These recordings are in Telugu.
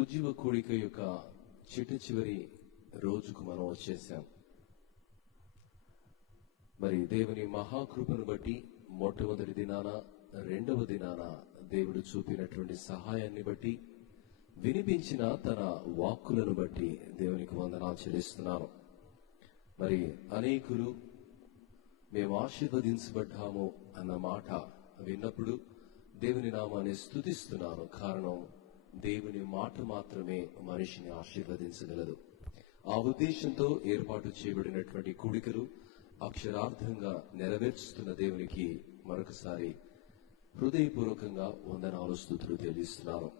ఉజ్జీవ కూడిక యొక్క చివరి రోజుకు మనం వచ్చేసాం. మరి దేవుని మహాకృపను బట్టి మొట్టమొదటి దినాన, రెండవ దినాన దేవుడు చూపినటువంటి సహాయాన్ని బట్టి, వినిపించిన తన వాక్కులను బట్టి దేవునికి వందనాలు చెల్లిస్తున్నాను. మరి అనేకులు మేము ఆశీర్వదించబడ్డాము అన్న మాట విన్నప్పుడు దేవుని నామాన్ని స్తుతిస్తున్నాను. కారణం, దేవుని మాట మాత్రమే మనిషిని ఆశీర్వదించగలదు. ఆ ఉద్దేశంతో ఏర్పాటు చేయబడినటువంటి కూడికలు అక్షరార్థంగా నెరవేర్చుతున్న దేవునికి మరొకసారి హృదయపూర్వకంగా వందనాలు, స్తుతులు తెలియజేస్తున్నాను.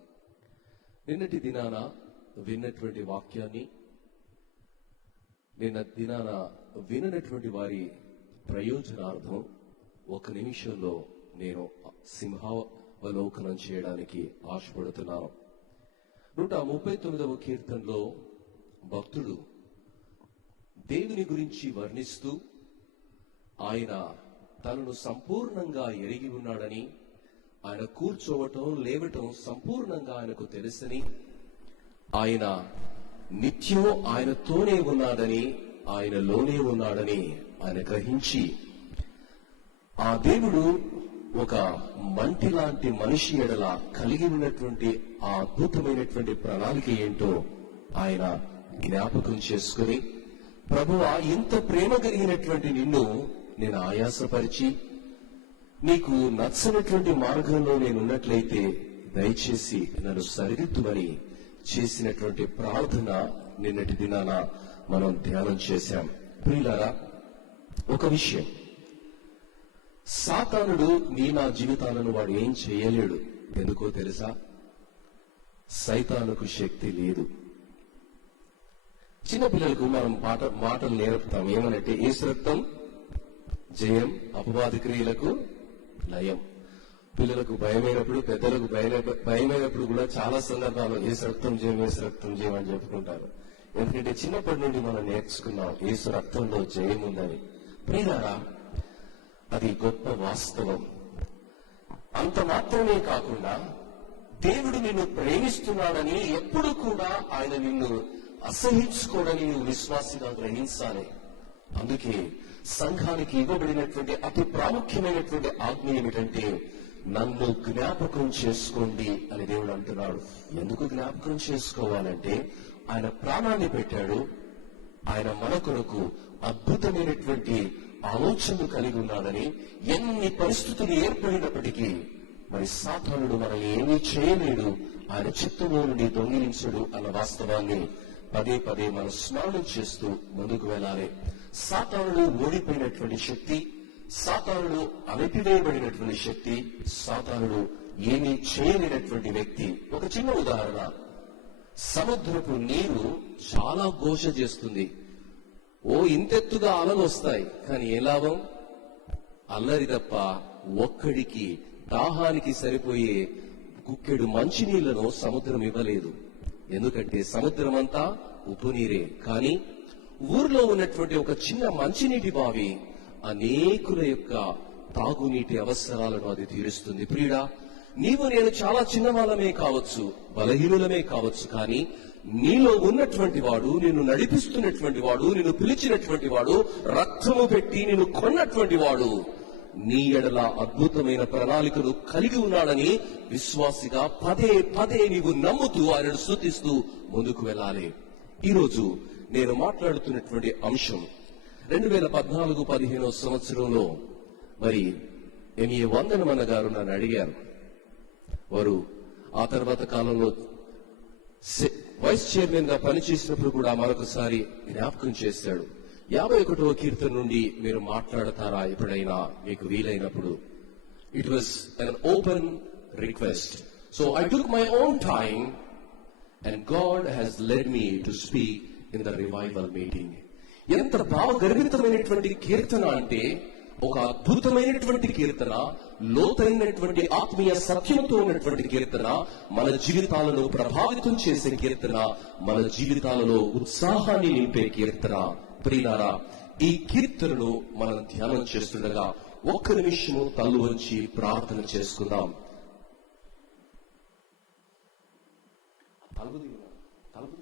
నిన్నటి దినాన విన్నటువంటి వాక్యాన్ని, నిన్న దినాన విననటువంటి వారి ప్రయోజనార్థం ఒక నిమిషంలో నేను సింహావలోకనం చేయడానికి ఆశపడుతున్నాను. 139వ కీర్తనలో భక్తుడు దేవుని గురించి వర్ణిస్తూ, ఆయన తనను సంపూర్ణంగా ఎరిగి ఉన్నాడని, ఆయన కూర్చోవటం లేవటం సంపూర్ణంగా ఆయనకు తెలుసని, ఆయన నిత్యం ఆయనతోనే ఉన్నాడని, ఆయనలోనే ఉన్నాడని ఆయన గ్రహించి, ఆ దేవుడు ఒక మంటి లాంటి మనిషి ఎడల కలిగి ఉన్నటువంటి ఆ అద్భుతమైనటువంటి ప్రణాళిక ఏంటో ఆయన జ్ఞాపకం చేసుకుని, ప్రభువా, ఇంత ప్రేమ కలిగినటువంటి నిన్ను నేను ఆయాసపరిచి, నీకు నచ్చనటువంటి మార్గంలో నేనున్నట్లయితే దయచేసి నన్ను సరిదిద్దుమని చేసినటువంటి ప్రార్థన నిన్నటి దినాన మనం ధ్యానం చేశాం. ప్రియులారా, ఒక విషయం, సాతానుడు నా జీవితాలను వాడు ఏం చేయలేడు. ఎందుకో తెలుసా? సైతానుకు శక్తి లేదు. చిన్నపిల్లలకు మనం మాటలు నేర్పుతాం. ఏమనంటే, యేసు రక్తం జయం, అపవాది క్రియలకు లయం. పిల్లలకు భయమైనప్పుడు, పెద్దలకు భయమైనప్పుడు కూడా చాలా సందర్భాలు యేసు రక్తం జయం, యేసు రక్తం జయం అని చెప్పుకుంటారు. ఎందుకంటే చిన్నప్పటి నుండి మనం నేర్చుకున్నాం యేసు రక్తంలో జయం ఉందని. ప్రియులారా, అది గొప్ప వాస్తవం. అంత మాత్రమే కాకుండా దేవుడు నిన్ను ప్రేమిస్తున్నాడని, ఎప్పుడు కూడా ఆయన నిన్ను అసహించుకోవడని నువ్వు విశ్వాసిగా గ్రహించాలి. అందుకే సంఘానికి ఇవ్వబడినటువంటి అతి ప్రాముఖ్యమైనటువంటి ఆజ్ఞ ఏమిటంటే, నన్ను జ్ఞాపకం చేసుకోండి అని దేవుడు అంటున్నాడు. ఎందుకు జ్ఞాపకం చేసుకోవాలంటే, ఆయన ప్రాణాన్ని పెట్టాడు. ఆయన మన కొరకు అద్భుతమైనటువంటి ఆలోచనలు కలిగి ఉన్నాడని, ఎన్ని పరిస్థితులు ఏర్పడినప్పటికీ మరి సాతానుడు మనల్ని ఏమీ చేయలేడు, ఆయన చిత్తంలో నుండి దొంగిలించడు అన్న వాస్తవాన్ని పదే పదే మనం స్మరణం చేస్తూ ముందుకు వెళ్ళాలి. సాతానుడు ఓడిపోయినటువంటి శక్తి, సాతానుడు అణిపివేయబడినటువంటి శక్తి, సాతానుడు ఏమీ చేయలేనటువంటి వ్యక్తి. ఒక చిన్న ఉదాహరణ, సముద్రపు నీరు చాలా ఘోష చేస్తుంది. ఇంతెత్తుగా అలలు వస్తాయి, కానీ ఏ లాభం? అల్లరి తప్ప ఒక్కడికి దాహానికి సరిపోయే కుక్కెడు మంచినీళ్లను సముద్రం ఇవ్వలేదు. ఎందుకంటే సముద్రం అంతా ఉప్పు నీరే. కానీ ఊర్లో ఉన్నటువంటి ఒక చిన్న మంచినీటి బావి అనేకుల యొక్క తాగునీటి అవసరాలను అది తీరుస్తుంది. ప్రియుడా, నీవు నేను చాలా చిన్నవాళ్ళమే కావచ్చు, బలహీనులమే కావచ్చు, కానీ నీలో ఉన్నటువంటి వాడు, నిన్ను నడిపిస్తున్నటువంటి వాడు, నిన్ను పిలిచినటువంటి వాడు, రక్తము పెట్టి నిన్ను కొన్నటువంటి వాడు నీ ఎడల అద్భుతమైన ప్రణాళికలు కలిగి ఉన్నాడని విశ్వాసిగా పదే పదే నీవు నమ్ముతూ ఆయనను స్తుతిస్తూ ముందుకు వెళ్ళాలి. ఈరోజు నేను మాట్లాడుతున్నటువంటి అంశం 2014-15 సంవత్సరంలో మరి ఎంఏ వందనమన్న గారు నన్ను అడిగారు. వారు ఆ తర్వాత కాలంలో వైస్ చైర్మన్ గా పనిచేసినప్పుడు కూడా మరొకసారి జ్ఞాపకం చేశాడు. 51వ కీర్తన నుండి మీరు మాట్లాడతారా ఎప్పుడైనా మీకు వీలైనప్పుడు? It was an open request. So I took my own time and God has led me to speak in the revival meeting. ఎంత భావగర్భితమైనటువంటి కీర్తన అంటే, ఒక అద్భుతమైనటువంటి కీర్తన, లోతైనటువంటి ఆత్మీయ సత్యంతో ఉన్నటువంటి కీర్తన, మన జీవితాలను ప్రభావితం చేసే కీర్తన, మన జీవితాలలో ఉత్సాహాన్ని నింపే కీర్తన. ప్రియులారా, ఈ కీర్తనను మనం ధ్యానం చేస్తుండగా ఒక్క నిమిషము తల్లు వంచి ప్రార్థన చేసుకుందాం. తలుపు తలుపు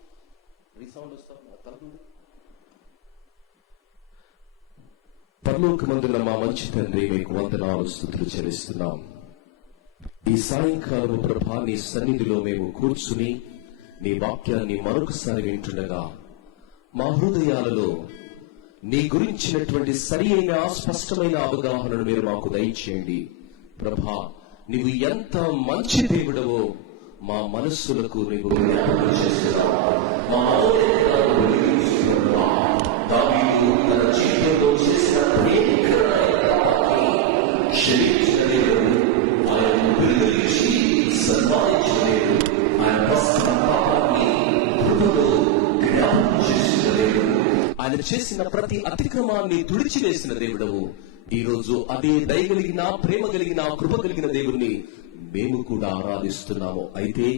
రీసౌండ్ వస్తా తలుపు. పరలోకమందున మా మంచి తండ్రి, మీకు వందనాలు స్తుతులు చెల్లిస్తున్నాం. ఈ సాయంకాలం ప్రభా నీ సన్నిధిలో మేము కూర్చుని నీ వాక్యాన్ని మరొకసారి వింటుండగా మా హృదయాలలో నీ గురించినటువంటి సరి అయిన స్పష్టమైన అవగాహనను మీరు మాకు దయచేయండి. ప్రభా, నీవు ఎంత మంచి దేవుడవో మా మనస్సులకు నీవు ఆయన చేసిన ప్రతి అతిక్రమాన్ని తుడిచివేసిన దేవుడవు. ఈ రోజు అదే దయగలిగిన, ప్రేమ కలిగిన, కృప కలిగిన దేవుడిని మేము కూడా ఆరాధిస్తున్నాము. అయితే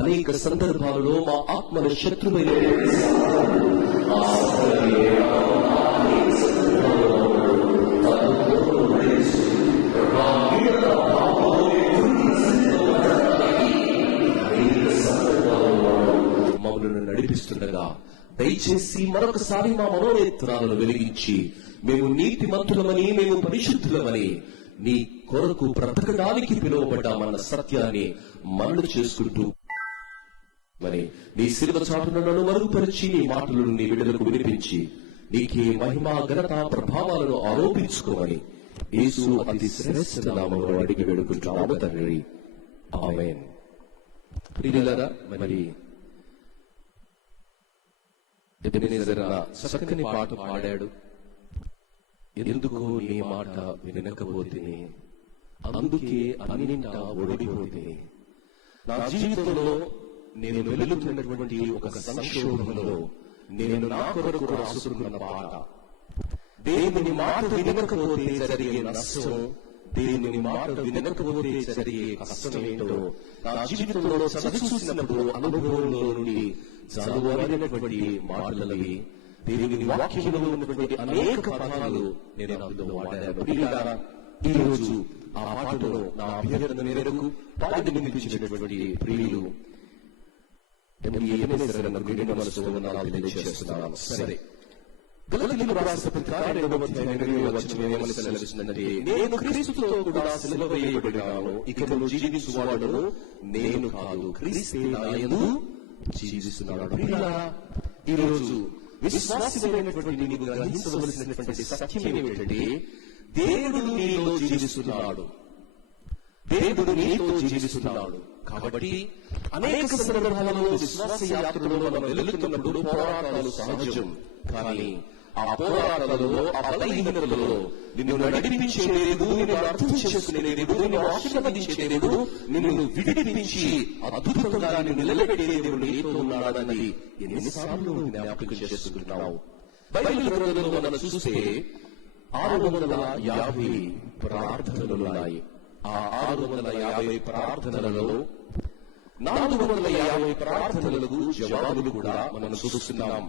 అనేక సందర్భాలలో మా ఆత్మల శత్రువైన మమ్మల్ని నడిపిస్తుండగా దయచేసి మరొకసారి మా మనోనేత్రాలను వెలిగించి మేము నీతిమంతులమని, మేము పరిశుద్ధులమని, నీ కొరకు బ్రతకడానికి పిలువబడ్డామన్న సత్యాన్ని మనలు చేసుకుంటూ నీ శిలువ చాటులను మరుగుపరిచి నీ మాటలను నీ బిడ్డలకు వినిపించి నీకే మహిమా ఘనత ప్రభావాలను ఆరోపించుకోమని యేసు అతి శ్రేష్ఠ నామములో అడిగి వేడుకుంటున్నాము తండ్రి. ఆమేన్. ప్రియులారా, మరి చక్కని పాట పాడాడు. ఎందుకు నీ మాట వినకపోతేనే, అందుకే అన్నింటా ఓడిపోతేనే. నా జీవితంలో నేను వెలుగుతున్నటువంటి ఒక సంక్షోభంలో నేను నా కొరకు రాసుకున్న పాట, దేవుని మాట వినకపోతే జరిగే నష్టం, దేవుని మాట వినకపోతే జరిగే కష్టమేంటో నా జీవితంలో చదివి చూసినప్పుడు అనుభవంలో నుండి చదువైనటువంటి మాటలవి, దేవుని వాక్యంలో ఉన్నటువంటి అనేక పదాలు నేను అందులో వాడాను. ఈ రోజు ఆ పాటలో నా అభ్యర్థన మేరకు పాడి వినిపించినటువంటి ప్రియులు తెలియజేస్తున్నాను. సరే, గలతీయులకు రాసిన పత్రిక 2వ అధ్యాయం 8వ వచనం ఏమని సెలవిస్తుందంటే, నేను క్రీస్తుతో కూడా సిలువ వేయబడినాను, ఇకను జీవించువాడు నేను కాదు, క్రీస్తే నా యందు జీవిస్తున్నాడు. ప్రియులారా, ఈ రోజు విశ్వాసమైనటువంటి నీవు గ్రహించవలసినటువంటి సత్యం ఏమిటంటే, దేవుడు నీలో జీవిస్తున్నాడు, దేవుడు నీతో జీవిస్తున్నాడు. కాబట్టి అనేక సందర్భాలలో విశ్వాస యాత్రలో మనం వెళుతున్నప్పుడు పోరాటాలు సహజం. కానీ ఆ పోరాటాలలో, ఆ బలహీనతలలో నిన్ను నడిపించే దేవుడు, నిన్ను అర్థం చేసుకునే దేవుడు, నిన్ను ఆశీర్వదించే దేవుడు, నిన్ను విడిపించి అద్భుతంగా నిన్ను నిలబెట్టే దేవుడు నీతో ఉన్నాడని ఎన్నిసార్లు జ్ఞాపకం చేసుకుంటున్నావు. బైబిల్ గ్రంథంలో మనం చూస్తే 650 ప్రార్థనలున్నాయి. ఆ 650 ప్రార్థనలలో 450 ప్రార్థనలకు జవాబులు కూడా మనం చూస్తున్నాం.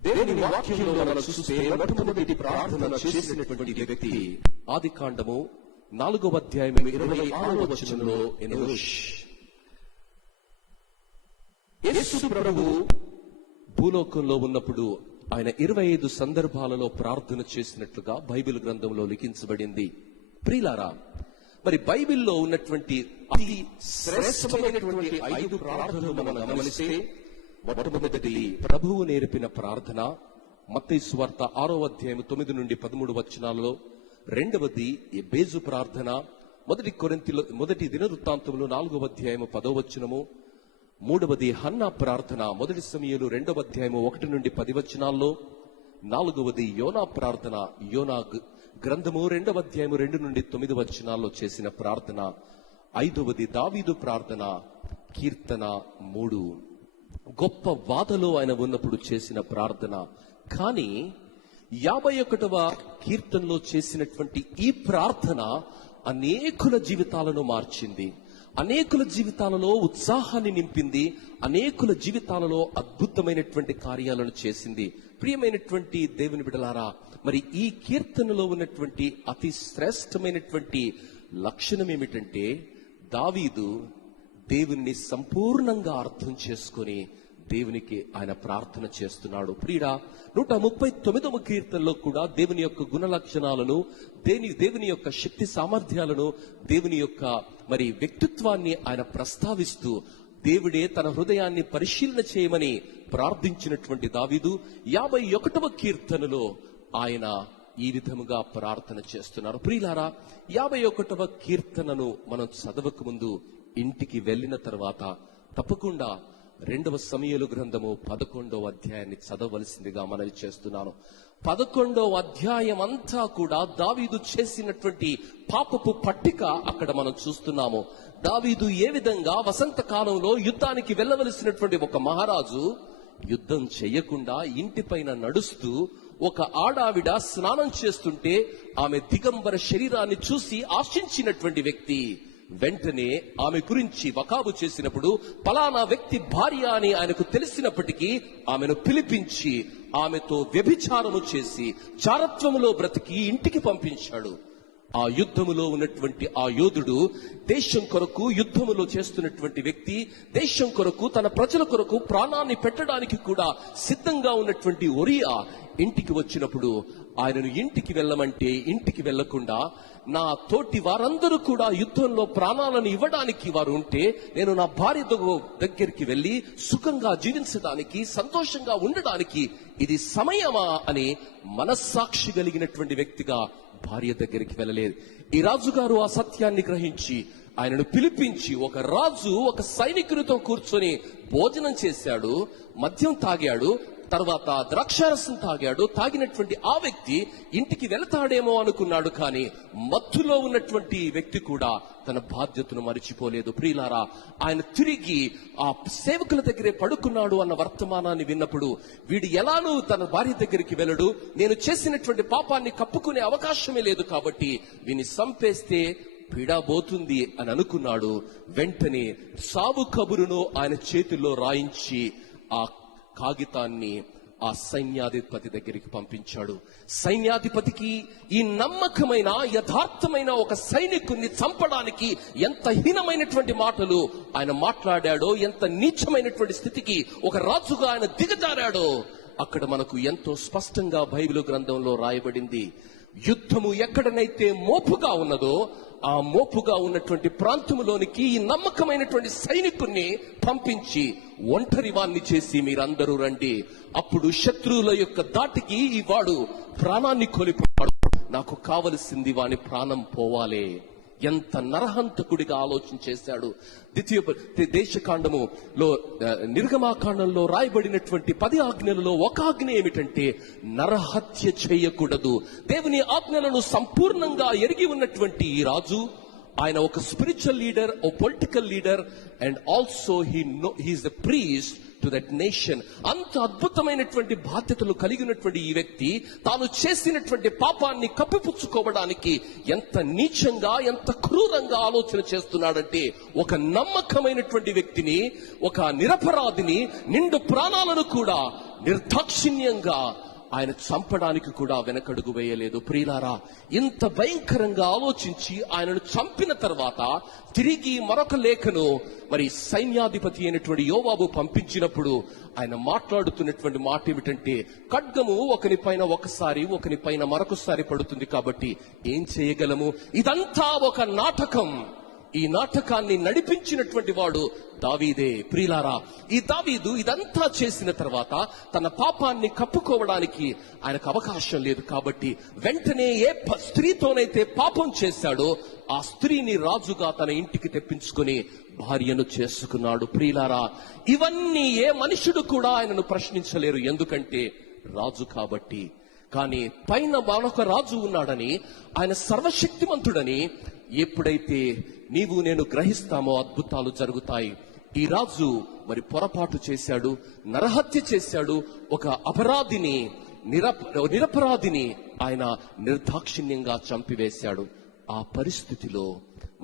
దేవుని వాక్యంలో మనం చూస్తే మొట్టమొదటి ప్రార్థన చేసినటువంటి వ్యక్తి ఆదికాండము 4వ అధ్యాయం 26వ వచనంలో ఎనోష్. యేసు ప్రభువు భూలోకంలో ఉన్నప్పుడు ఆయన 25 సందర్భాలలో ప్రార్థన చేసినట్లుగా బైబిల్ గ్రంథంలో లిఖించబడింది. ప్రియులారా, మరి బైబిల్లో ఉన్నటువంటి అతి శ్రేష్టమైనటువంటి 5 ప్రార్థనలు మనం గమనిస్తే, మొట్టమొదటిది ప్రభువు నేర్పిన ప్రార్థన, మత్తయి సువార్త 6వ అధ్యాయం 9 నుండి 13 వచనాలలో. రెండవది ఎబేజు ప్రార్థన, మొదటి దినవృత్తాంతములు 4వ అధ్యాయం 10వ వచనము. మూడవది హన్నా ప్రార్థన, మొదటి సమూయేలు 2వ అధ్యాయం 1 నుండి 10 వచనాల్లో. నాలుగవది యోనా ప్రార్థన, యోనా గ్రంథము 2వ అధ్యాయం 2 నుండి 9 వచనాల్లో చేసిన ప్రార్థన. ఐదవది దావీదు ప్రార్థన, కీర్తన 3. గొప్ప వాదలో ఆయన ఉన్నప్పుడు చేసిన ప్రార్థన. కానీ 51వ కీర్తనలో చేసినటువంటి ఈ ప్రార్థన అనేకుల జీవితాలను మార్చింది, అనేకుల జీవితాలలో ఉత్సాహాన్ని నింపింది, అనేకుల జీవితాలలో అద్భుతమైనటువంటి కార్యాలను చేసింది. ప్రియమైనటువంటి దేవుని బిడ్డలారా, మరి ఈ కీర్తనలో ఉన్నటువంటి అతి శ్రేష్టమైనటువంటి లక్షణం ఏమిటంటే, దావీదు దేవుని సంపూర్ణంగా అర్థం చేసుకొని దేవునికి ఆయన ప్రార్థన చేస్తున్నాడు. ప్రియుడా, 139వ కీర్తనలో కూడా దేవుని యొక్క గుణ లక్షణాలను, దేవుని యొక్క శక్తి సామర్థ్యాలను, దేవుని యొక్క మరి వ్యక్తిత్వాన్ని ఆయన ప్రస్తావిస్తూ దేవుడే తన హృదయాన్ని పరిశీలన చేయమని ప్రార్థించినటువంటి దావీదు 51వ కీర్తనలో ఆయన ఈ విధముగా ప్రార్థన చేస్తున్నారు. ప్రియులారా, 51వ కీర్తనను మనం చదవక ముందు ఇంటికి వెళ్ళిన తర్వాత తప్పకుండా 2వ సమూయేలు గ్రంథము 11వ అధ్యాయాన్ని చదవవలసిందిగా మనవి చేస్తున్నాను. 11వ అధ్యాయం అంతా కూడా దావీదు చేసినటువంటి పాపపు పట్టిక అక్కడ మనం చూస్తున్నాము. దావీదు ఏ విధంగా వసంత కాలంలో యుద్ధానికి వెళ్ళవలసినటువంటి ఒక మహారాజు యుద్ధం చెయ్యకుండా ఇంటిపైన నడుస్తూ ఒక ఆడావిడ స్నానం చేస్తుంటే ఆమె దిగంబర శరీరాన్ని చూసి ఆశించినటువంటి వ్యక్తి వెంటనే ఆమె గురించి వకాబు చేసినప్పుడు పలానా వ్యక్తి భార్య అని ఆయనకు తెలిసినప్పటికీ ఆమెను పిలిపించి ఆమెతో వ్యభిచారము చేసి చారత్వములో బ్రతికి ఇంటికి పంపించాడు. ఆ యుద్ధములో ఉన్నటువంటి ఆ యోధుడు దేశం కొరకు యుద్ధములో చేస్తున్నటువంటి వ్యక్తి, దేశం కొరకు తన ప్రజల కొరకు ప్రాణాన్ని పెట్టడానికి కూడా సిద్ధంగా ఉన్నటువంటి ఒరియా ఇంటికి వచ్చినప్పుడు ఆయనను ఇంటికి వెళ్ళమంటే ఇంటికి వెళ్లకుండా, నా తోటి వారందరూ కూడా యుద్ధంలో ప్రాణాలను ఇవ్వడానికి వారు ఉంటే నేను నా భార్య దగ్గరికి వెళ్లి సుఖంగా జీవించడానికి, సంతోషంగా ఉండడానికి ఇది సమయమా అని మనస్సాక్షి కలిగినటువంటి వ్యక్తిగా భార్య దగ్గరికి వెళ్ళలేదు. ఈ రాజుగారు ఆ సత్యాన్ని గ్రహించి ఆయనను పిలిపించి, ఒక రాజు ఒక సైనికునితో కూర్చొని భోజనం చేశాడు, మద్యం తాగాడు, తర్వాత ద్రాక్షారసం తాగాడు. తాగినటువంటి ఆ వ్యక్తి ఇంటికి వెళతాడేమో అనుకున్నాడు, కానీ మత్తులో ఉన్నటువంటి వ్యక్తి కూడా తన బాధ్యతను మరిచిపోలేదు. ప్రియులారా, ఆయన తిరిగి ఆ సేవకుల దగ్గరే పడుకున్నాడు అన్న వర్తమానాన్ని విన్నప్పుడు వీడు ఎలానూ తన భార్య దగ్గరికి వెళ్ళడు, నేను చేసినటువంటి పాపాన్ని కప్పుకునే అవకాశమే లేదు కాబట్టి వీని సంపేస్తే పీడాబోతుంది అని అనుకున్నాడు. వెంటనే సావు కబురును ఆయన చేతుల్లో రాయించి ఆ కాగితాన్ని ఆ సైన్యాధిపతి దగ్గరికి పంపించాడు. సైన్యాధిపతికి ఈ నమ్మకమైన యథార్థమైన ఒక సైనికుణ్ణి చంపడానికి ఎంత హీనమైనటువంటి మాటలు ఆయన మాట్లాడాడో, ఎంత నీచమైనటువంటి స్థితికి ఒక రాజుగా ఆయన దిగజారాడో అక్కడ మనకు ఎంతో స్పష్టంగా బైబిల్ గ్రంథంలో రాయబడింది. యుద్ధము ఎక్కడనైతే మోపుగా ఉన్నదో ఆ మోపుగా ఉన్నటువంటి ప్రాంతములోనికి ఈ నమ్మకమైనటువంటి సైనికుణ్ణి పంపించి ఒంటరి వాణ్ణి చేసి మీరందరూ రండి, అప్పుడు శత్రువుల యొక్క దాటికి ఈ వాడు ప్రాణాన్ని కోల్పోయాడు, నాకు కావలసింది వాని ప్రాణం పోవాలే. ఎంత నరహంతకుడిగా ఆలోచన చేశాడు. దేశకాండములో నిర్గమాకాండంలో రాయబడినటువంటి 10 ఆజ్ఞలలో ఒక ఆజ్ఞ ఏమిటంటే నరహత్య చేయకూడదు. దేవుని ఆజ్ఞలను సంపూర్ణంగా ఎరిగి ఉన్నటువంటి ఈ రాజు, ఆయన ఒక స్పిరిచువల్ లీడర్, ఓ political leader, and also he's the priest to that nation. అంత అద్భుతమైనటువంటి బాధ్యతలు కలిగినటువంటి ఈ వ్యక్తి తాను చేసినటువంటి పాపాన్ని కప్పిపుచ్చుకోవడానికి ఎంత నీచంగా, ఎంత క్రూరంగా ఆలోచన చేస్తున్నాడంటే, ఒక నమ్మకమైనటువంటి వ్యక్తిని, ఒక నిరపరాధిని, నిండు ప్రాణాలను కూడా నిర్దాక్షిణ్యంగా ఆయన చంపడానికి కూడా వెనకడుగు వేయలేదు. ప్రియులారా, ఇంత భయంకరంగా ఆలోచించి ఆయనను చంపిన తర్వాత తిరిగి మరొక లేఖను మరి సైన్యాధిపతి అయినటువంటి యోవాబు పంపించినప్పుడు ఆయన మాట్లాడుతున్నటువంటి మాట ఏమిటంటే, ఖడ్గము ఒకని పైన ఒకసారి, ఒకని పైన మరొకసారి పడుతుంది కాబట్టి ఏం చేయగలము? ఇదంతా ఒక నాటకం. ఈ నాటకాన్ని నడిపించినటువంటి వాడు దావీదే. ప్రియులారా, ఈ దావీదు ఇదంతా చేసిన తర్వాత తన పాపాన్ని కప్పుకోవడానికి ఆయనకు అవకాశం లేదు కాబట్టి వెంటనే ఏ స్త్రీతోనైతే పాపం చేశాడో ఆ స్త్రీని రాజుగా తన ఇంటికి తెప్పించుకొని భార్యను చేసుకున్నాడు. ప్రియులారా, ఇవన్నీ ఏ మనుషుడు కూడా ఆయనను ప్రశ్నించలేరు, ఎందుకంటే రాజు కాబట్టి. కానీ పైన మరొక రాజు ఉన్నాడని, ఆయన సర్వశక్తిమంతుడని ఎప్పుడైతే నీవు నేను గ్రహిస్తామో అద్భుతాలు జరుగుతాయి. ఈ రాజు మరి పొరపాటు చేశాడు, నరహత్య చేశాడు. ఒక అపరాధిని, నిరపరాధిని ఆయన నిర్దాక్షిణ్యంగా చంపివేశాడు. ఆ పరిస్థితిలో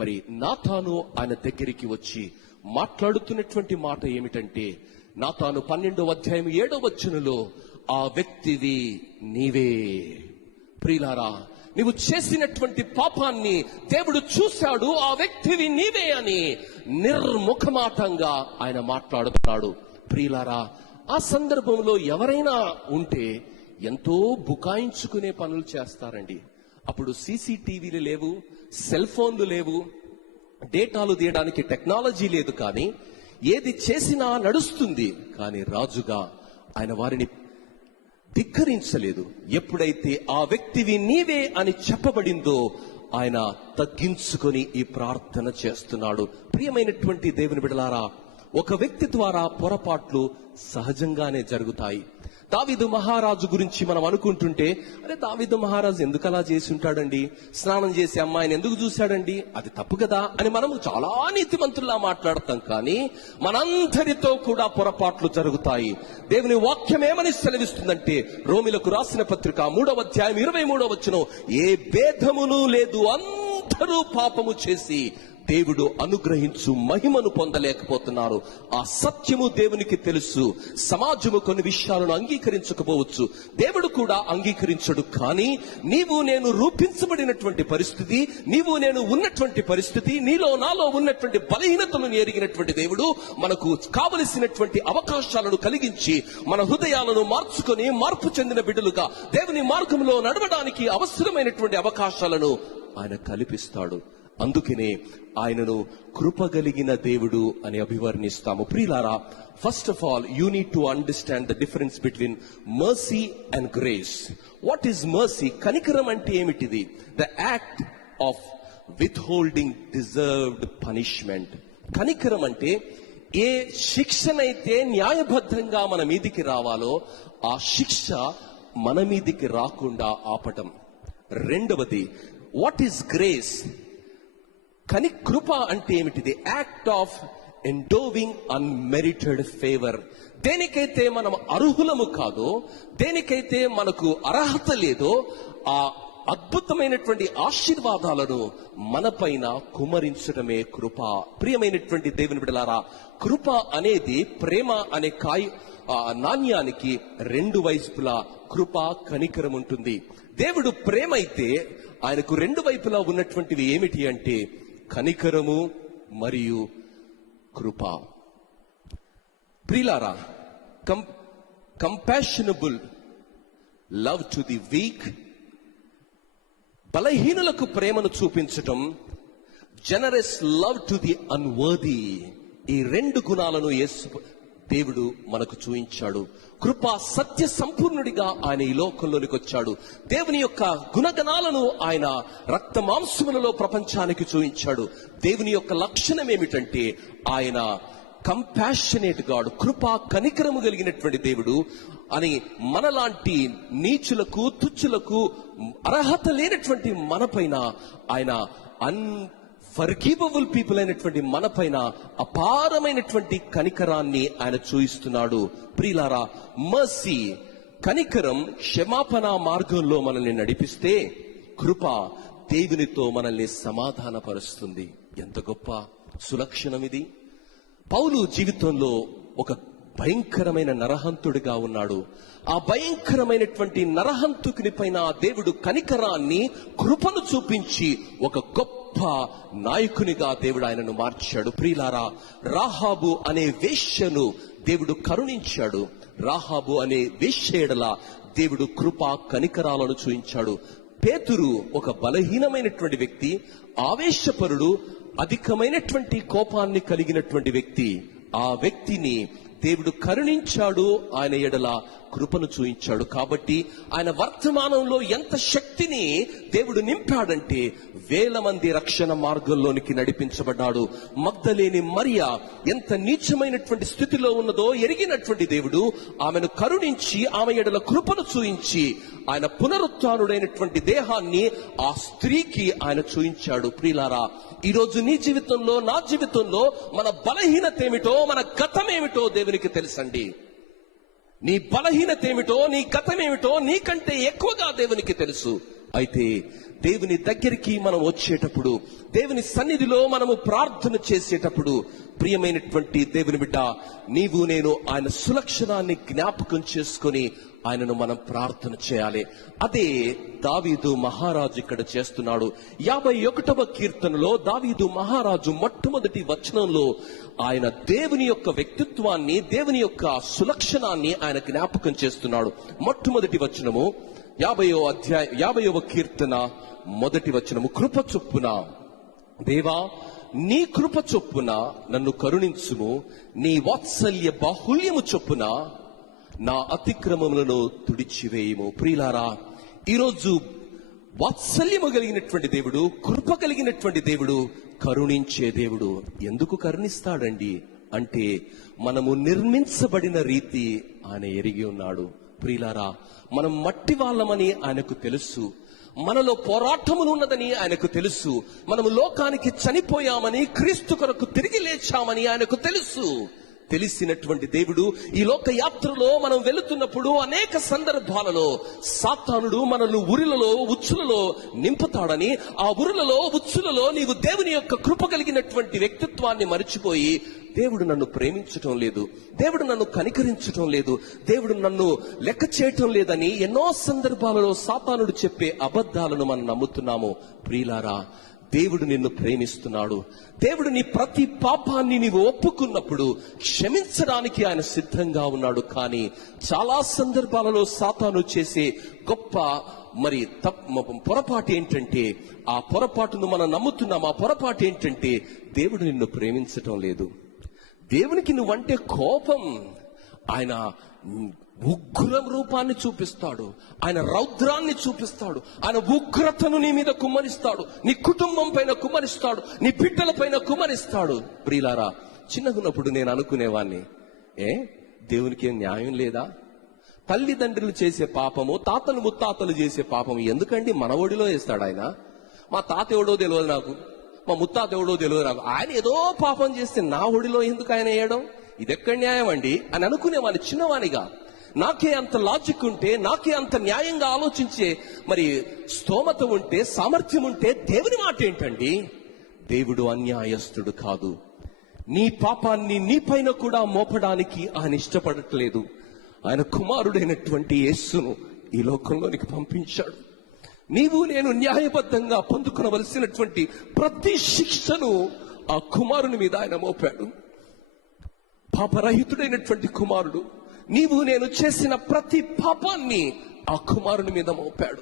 మరి నాతాను ఆయన దగ్గరికి వచ్చి మాట్లాడుతున్నటువంటి మాట ఏమిటంటే, నాతాను 12వ అధ్యాయం 7వ వచనంలో, ఆ వ్యక్తివి నీవే. ప్రియులారా, నీవు చేసినటువంటి పాపాన్ని దేవుడు చూశాడు, ఆ వ్యక్తివి నీవే అని నిర్ముఖమాటంగా ఆయన మాట్లాడుతున్నాడు. ప్రియులారా, ఆ సందర్భంలో ఎవరైనా ఉంటే ఎంతో బుకాయించుకునే పనులు చేస్తారండి. అప్పుడు సీసీటీవీలు లేవు, సెల్ ఫోన్లు లేవు, డేటాలు తీయడానికి టెక్నాలజీ లేదు. కానీ ఏది చేసినా నడుస్తుంది. కానీ రాజుగా ఆయన వారిని ధిక్కరించలేదు. ఎప్పుడైతే ఆ వ్యక్తివి నీవే అని చెప్పబడిందో ఆయన తగ్గించుకొని ఈ ప్రార్థన చేస్తున్నాడు. ప్రియమైనటువంటి దేవుని బిడ్డలారా, ఒక వ్యక్తి ద్వారా పొరపాట్లు సహజంగానే జరుగుతాయి. దావీదు మహారాజు గురించి మనం అనుకుంటుంటే, అరే దావీదు మహారాజు ఎందుకు అలా చేసి ఉంటాడండి, స్నానం చేసే అమ్మాయిని ఎందుకు చూశాడండి, అది తప్పు కదా అని మనము చాలా నీతిమంతుల్లా మాట్లాడతాం. కానీ మనందరితో కూడా పొరపాట్లు జరుగుతాయి. దేవుని వాక్యం ఏమని సెలవిస్తుందంటే, రోమిలకు రాసిన పత్రిక 3వ అధ్యాయం 23వ వచనం, ఏ భేదమును లేదు, అందరూ పాపము చేసి దేవుడు అనుగ్రహించు మహిమను పొందలేకపోతున్నారు. ఆ సత్యము దేవునికి తెలుసు. సమాజము కొన్ని విషయాలను అంగీకరించకపోవచ్చు, దేవుడు కూడా అంగీకరించడు. కానీ నీవు నేను రూపించబడినటువంటి పరిస్థితి, నీవు నేను ఉన్నటువంటి పరిస్థితి, నీలో నాలో ఉన్నటువంటి బలహీనతలను ఎరిగినటువంటి దేవుడు మనకు కావలసినటువంటి అవకాశాలను కలిగించి మన హృదయాలను మార్చుకొని మార్పు చెందిన బిడ్డలుగా దేవుని మార్గంలో నడవడానికి అవసరమైనటువంటి అవకాశాలను ఆయన కల్పిస్తాడు. అందుకనే ఆయనను కృపగలిగిన దేవుడు అని అభివర్ణిస్తాము. ప్రియులారా, first of all you need to understand the difference between mercy and grace. What is mercy? కనికరం అంటే ఏమిటిది? The act of with holding deserved punishment. కనికరం అంటే ఏ శిక్షనైతే న్యాయబద్ధంగా మన మీదికి రావాలో ఆ శిక్ష మన మీదికి రాకుండా ఆపటం. రెండవది, వాట్ ఈస్ గ్రేస్? కృప అంటే ఏమిటిది? Act of endowing unmerited favour. దేనికైతే మనం అర్హులము కాదో, దేనికైతే మనకు అర్హత లేదో, ఆ అద్భుతమైనటువంటి ఆశీర్వాదాలను మన పైన కుమరించడమే కృప. ప్రియమైనటువంటి దేవుని బిడ్డలారా, కృప అనేది ప్రేమ అనే నాణ్యానికి రెండు వైపులా కృప, కనికరం ఉంటుంది. దేవుడు ప్రేమ అయితే ఆయనకు రెండు వైపులా ఉన్నటువంటివి ఏమిటి అంటే కనికరము మరియు కృప. ప్రియులారా, కంపాషనబుల్ లవ్ టు ది వీక్, బలహీనులకు ప్రేమను చూపించటం, generous love to the unworthy, ఈ రెండు గుణాలను దేవుడు మనకు చూయించాడు. కృప సత్య సంపూర్ణుడిగా ఆయన ఈ లోకంలోనికి వచ్చాడు. దేవుని యొక్క గుణగణాలను ఆయన రక్త మాంసములలో ప్రపంచానికి చూయించాడు. దేవుని యొక్క లక్షణం ఏమిటంటే ఆయన కంపాషనేట్ గాడ్, కృపా కనికరము కలిగినటువంటి దేవుడు అని మనలాంటి నీచులకు, తుచ్చులకు, అర్హత లేనటువంటి మన పైన ఆయన ఫర్గివబుల్ పీపుల్ అయినటువంటి మన పైన అపారమైనటువంటి కనికరాన్ని ఆయన చూయిస్తున్నాడు. ప్రియులారా, మర్సీ, కనికరం క్షమాపణ మార్గంలో మనల్ని నడిపిస్తే, కృప దేవునితో మనల్ని సమాధానపరుస్తుంది. ఎంత గొప్ప సులక్షణం ఇది! పౌలు జీవితంలో ఒక భయంకరమైన నరహంతుడిగా ఉన్నాడు. ఆ భయంకరమైనటువంటి నరహంతుకుని పైన దేవుడు కనికరాన్ని, కృపను చూపించి ఒక గొప్ప నాయకునిగా దేవుడు ఆయనను మార్చాడు. ప్రియులారా, రాహాబు అనే వేశ్యను దేవుడు కరుణించాడు. రాహాబు అనే వేశ్య ఎడల దేవుడు కృప, కనికరాలను చూయించాడు. పేతురు ఒక బలహీనమైనటువంటి వ్యక్తి, ఆవేశపరుడు, అధికమైనటువంటి కోపాన్ని కలిగినటువంటి వ్యక్తి. ఆ వ్యక్తిని దేవుడు కరుణించాడు, ఆయన ఎడల కృపను చూయించాడు. కాబట్టి ఆయన వర్తమానంలో ఎంత శక్తిని దేవుడు నింపాడంటే వేల మంది రక్షణ మార్గంలోనికి నడిపించబడ్డాడు. మగ్దలేని మరియా ఎంత నీచమైనటువంటి స్థితిలో ఉన్నదో ఎరిగినటువంటి దేవుడు ఆమెను కరుణించి ఆమె ఎడల కృపను చూయించి ఆయన పునరుత్థానుడైనటువంటి దేహాన్ని ఆ స్త్రీకి ఆయన చూయించాడు. ప్రియులారా, ఈ రోజు నీ జీవితంలో, నా జీవితంలో మన బలహీనత ఏమిటో, మన గతం ఏమిటో దేవునికి తెలుసండి. నీ బలహీనత ఏమిటో, నీ గతం ఏమిటో నీకంటే ఎక్కువగా దేవునికి తెలుసు. అయితే దేవుని దగ్గరికి మనం వచ్చేటప్పుడు, దేవుని సన్నిధిలో మనము ప్రార్థన చేసేటప్పుడు, ప్రియమైనటువంటి దేవుని బిడ్డ, నీవు నేను ఆయన సులక్షణాన్ని జ్ఞాపకం చేసుకొని ఆయనను మనం ప్రార్థన చేయాలి. అదే దావీదు మహారాజు ఇక్కడ చేస్తున్నాడు. 51వ కీర్తనలో దావీదు మహారాజు మొట్టమొదటి వచనంలో ఆయన దేవుని యొక్క వ్యక్తిత్వాన్ని, దేవుని యొక్క సులక్షణాన్ని ఆయన జ్ఞాపకం చేస్తున్నాడు. మొట్టమొదటి వచనము 50వ కీర్తన మొదటి వచనము, కృప చొప్పున దేవా నీ కృప చొప్పున నన్ను కరుణించుము, నీ వాత్సల్య బాహుల్యము చొప్పున నా అతిక్రమములను తుడిచివేయము. ప్రియులారా, ఈరోజు వాత్సల్యము కలిగినటువంటి దేవుడు, కృప కలిగినటువంటి దేవుడు, కరుణించే దేవుడు. ఎందుకు కరుణిస్తాడండి అంటే మనము నిర్మించబడిన రీతి ఆయన ఎరిగి ఉన్నాడు. ప్రియులారా, మనం మట్టి వాళ్ళమని ఆయనకు తెలుసు. మనలో పోరాటములు ఉన్నదని ఆయనకు తెలుసు. మనము లోకానికి చనిపోయామని, క్రీస్తు కొరకు తిరిగి లేచామని ఆయనకు తెలుసు. తెలిసినటువంటి దేవుడు ఈ లోక యాత్రలో మనం వెళుతున్నప్పుడు అనేక సందర్భాలలో సాతానుడు మనల్ని ఉరిలలో, ఉచ్చులలో నింపుతాడని, ఆ ఉరులలో, ఉచ్చులలో నీవు దేవుని యొక్క కృప కలిగినటువంటి వ్యక్తిత్వాన్ని మరిచిపోయి, దేవుడు నన్ను ప్రేమించటం లేదు, దేవుడు నన్ను కనికరించటం లేదు, దేవుడు నన్ను లెక్క చేయటం లేదని ఎన్నో సందర్భాలలో సాతానుడు చెప్పే అబద్ధాలను మనం నమ్ముతున్నాము. ప్రియులారా, దేవుడు నిన్ను ప్రేమిస్తున్నాడు. దేవుడు నీ ప్రతి పాపాన్ని నీవు ఒప్పుకున్నప్పుడు క్షమించడానికి ఆయన సిద్ధంగా ఉన్నాడు. కానీ చాలా సందర్భాలలో సాతాను చేసే గొప్ప పొరపాటు ఏంటంటే, ఆ పొరపాటును మనం నమ్ముతున్నాం. ఆ పొరపాటు ఏంటంటే దేవుడు నిన్ను ప్రేమించటం లేదు. దేవునికి నువ్వంటే కోపం. ఆయన ఉగ్ర రూపాన్ని చూపిస్తాడు, ఆయన రౌద్రాన్ని చూపిస్తాడు, ఆయన ఉగ్రతను నీ మీద కుమ్మరిస్తాడు, నీ కుటుంబం పైన కుమ్మరిస్తాడు, నీ బిడ్డల పైన కుమ్మరిస్తాడు. ప్రియులారా, చిన్నగున్నప్పుడు నేను అనుకునేవాణ్ణి, దేవునికి ఏం న్యాయం లేదా? తల్లిదండ్రులు చేసే పాపము, తాతలు ముత్తాతలు చేసే పాపము ఎందుకండి మన ఒడిలో వేస్తాడు ఆయన? మా తాత ఎవడో తెలియదు నాకు, మా ముత్తాత ఎవడో తెలియదు నాకు, ఆయన ఏదో పాపం చేస్తే నా ఒడిలో ఎందుకు ఆయన వేయడం? ఇదెక్కడ న్యాయం అండి అని అనుకునేవాడిని చిన్నవానిగా. నాకే అంత లాజిక్ ఉంటే, నాకే అంత న్యాయంగా ఆలోచించే స్తోమత ఉంటే, సామర్థ్యం ఉంటే దేవుని మాట ఏంటండి? దేవుడు అన్యాయస్తుడు కాదు. నీ పాపాన్ని నీ పైన కూడా మోపడానికి ఆయన ఇష్టపడట్లేదు. ఆయన కుమారుడైనటువంటి యేసును ఈ లోకంలోనికి పంపించాడు. నీవు నేను న్యాయబద్ధంగా పొందుకొనవలసినటువంటి ప్రతి శిక్షను ఆ కుమారుని మీద ఆయన మోపాడు. పాపరహితుడైనటువంటి కుమారుడు నీవు నేను చేసిన ప్రతి పాపాన్ని ఆ కుమారుని మీద మోపాడు.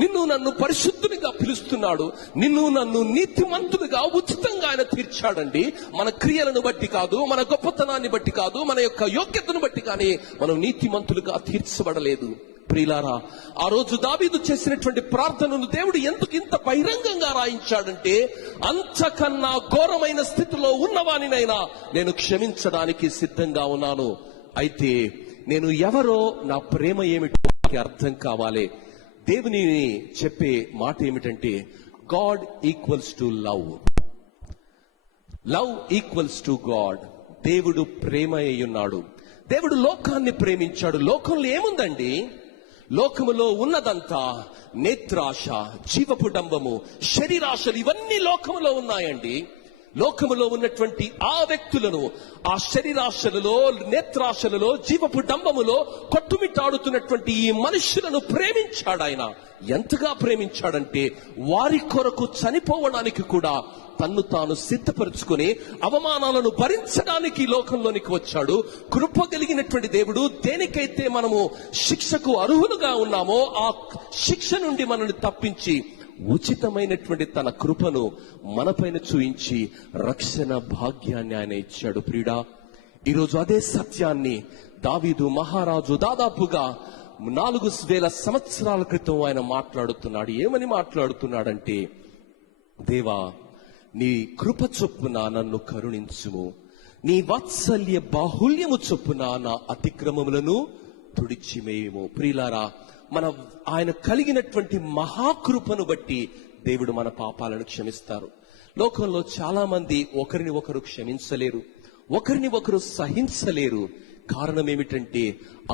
నిన్ను నన్ను పరిశుద్ధునిగా పిలుస్తున్నాడు. నిన్ను నన్ను నీతిమంతునిగా ఉచితంగా ఆయన తీర్చాడండి. మన క్రియలను బట్టి కాదు, మన గొప్పతనాన్ని బట్టి కాదు, మన యొక్క యోగ్యతను బట్టి కానీ మనం నీతిమంతులుగా తీర్చబడలేదు. ప్రియులారా, ఆ రోజు దావీదు చేసినటువంటి ప్రార్థనను దేవుడు ఎందుకు ఇంత బహిరంగంగా రాయించాడంటే, అంతకన్నా ఘోరమైన స్థితిలో ఉన్నవానినైనా నేను క్షమించడానికి సిద్ధంగా ఉన్నాను. అయితే నేను ఎవరో, నా ప్రేమ ఏమిటో అర్థం కావాలి. దేవుని చెప్పే మాట ఏమిటంటే, God equals to love, love equals to God. దేవుడు ప్రేమ అయి ఉన్నాడు. దేవుడు లోకాన్ని ప్రేమించాడు. లోకంలో ఏముందండి? లోకములో ఉన్నదంతా నేత్రాశ, జీవపుడంబము, శరీరాశలు, ఇవన్నీ లోకములో ఉన్నాయండి. లోకములో ఉన్నటువంటి ఆ వ్యక్తులను ఆ శరీరాశలలో, నేత్రాశలలో, జీవపు డంబములో కొట్టుమిట్టాడుతున్నటువంటి ఈ మనుషులను ప్రేమించాడు ఆయన. ఎంతగా ప్రేమించాడంటే వారి కొరకు చనిపోవడానికి కూడా తన్ను తాను సిద్ధపరుచుకుని అవమానాలను భరించడానికి లోకంలోనికి వచ్చాడు. కృప కలిగినటువంటి దేవుడు దేనికైతే మనము శిక్షకు అర్హులుగా ఉన్నామో ఆ శిక్ష నుండి మనల్ని తప్పించి ఉచితమైనటువంటి తన కృపను మనపైన చూయించి రక్షణ భాగ్యాన్ని ఆయన ఇచ్చాడు. ప్రియుడా, ఈరోజు అదే సత్యాన్ని దావీదు మహారాజు దాదాపుగా 4000 సంవత్సరాల క్రితం ఆయన మాట్లాడుతున్నాడు. ఏమని మాట్లాడుతున్నాడంటే, దేవా నీ కృప చొప్పున నన్ను కరుణించుము, నీ వాత్సల్య బాహుల్యము చొప్పున నా అతిక్రమములను తుడిచివేయుము. ప్రియులారా, ఆయన కలిగినటువంటి మహాకృపను బట్టి దేవుడు మన పాపాలను క్షమిస్తారు. లోకంలో చాలా మంది ఒకరిని ఒకరు క్షమించలేరు, ఒకరిని ఒకరు సహించలేరు. కారణం ఏమిటంటే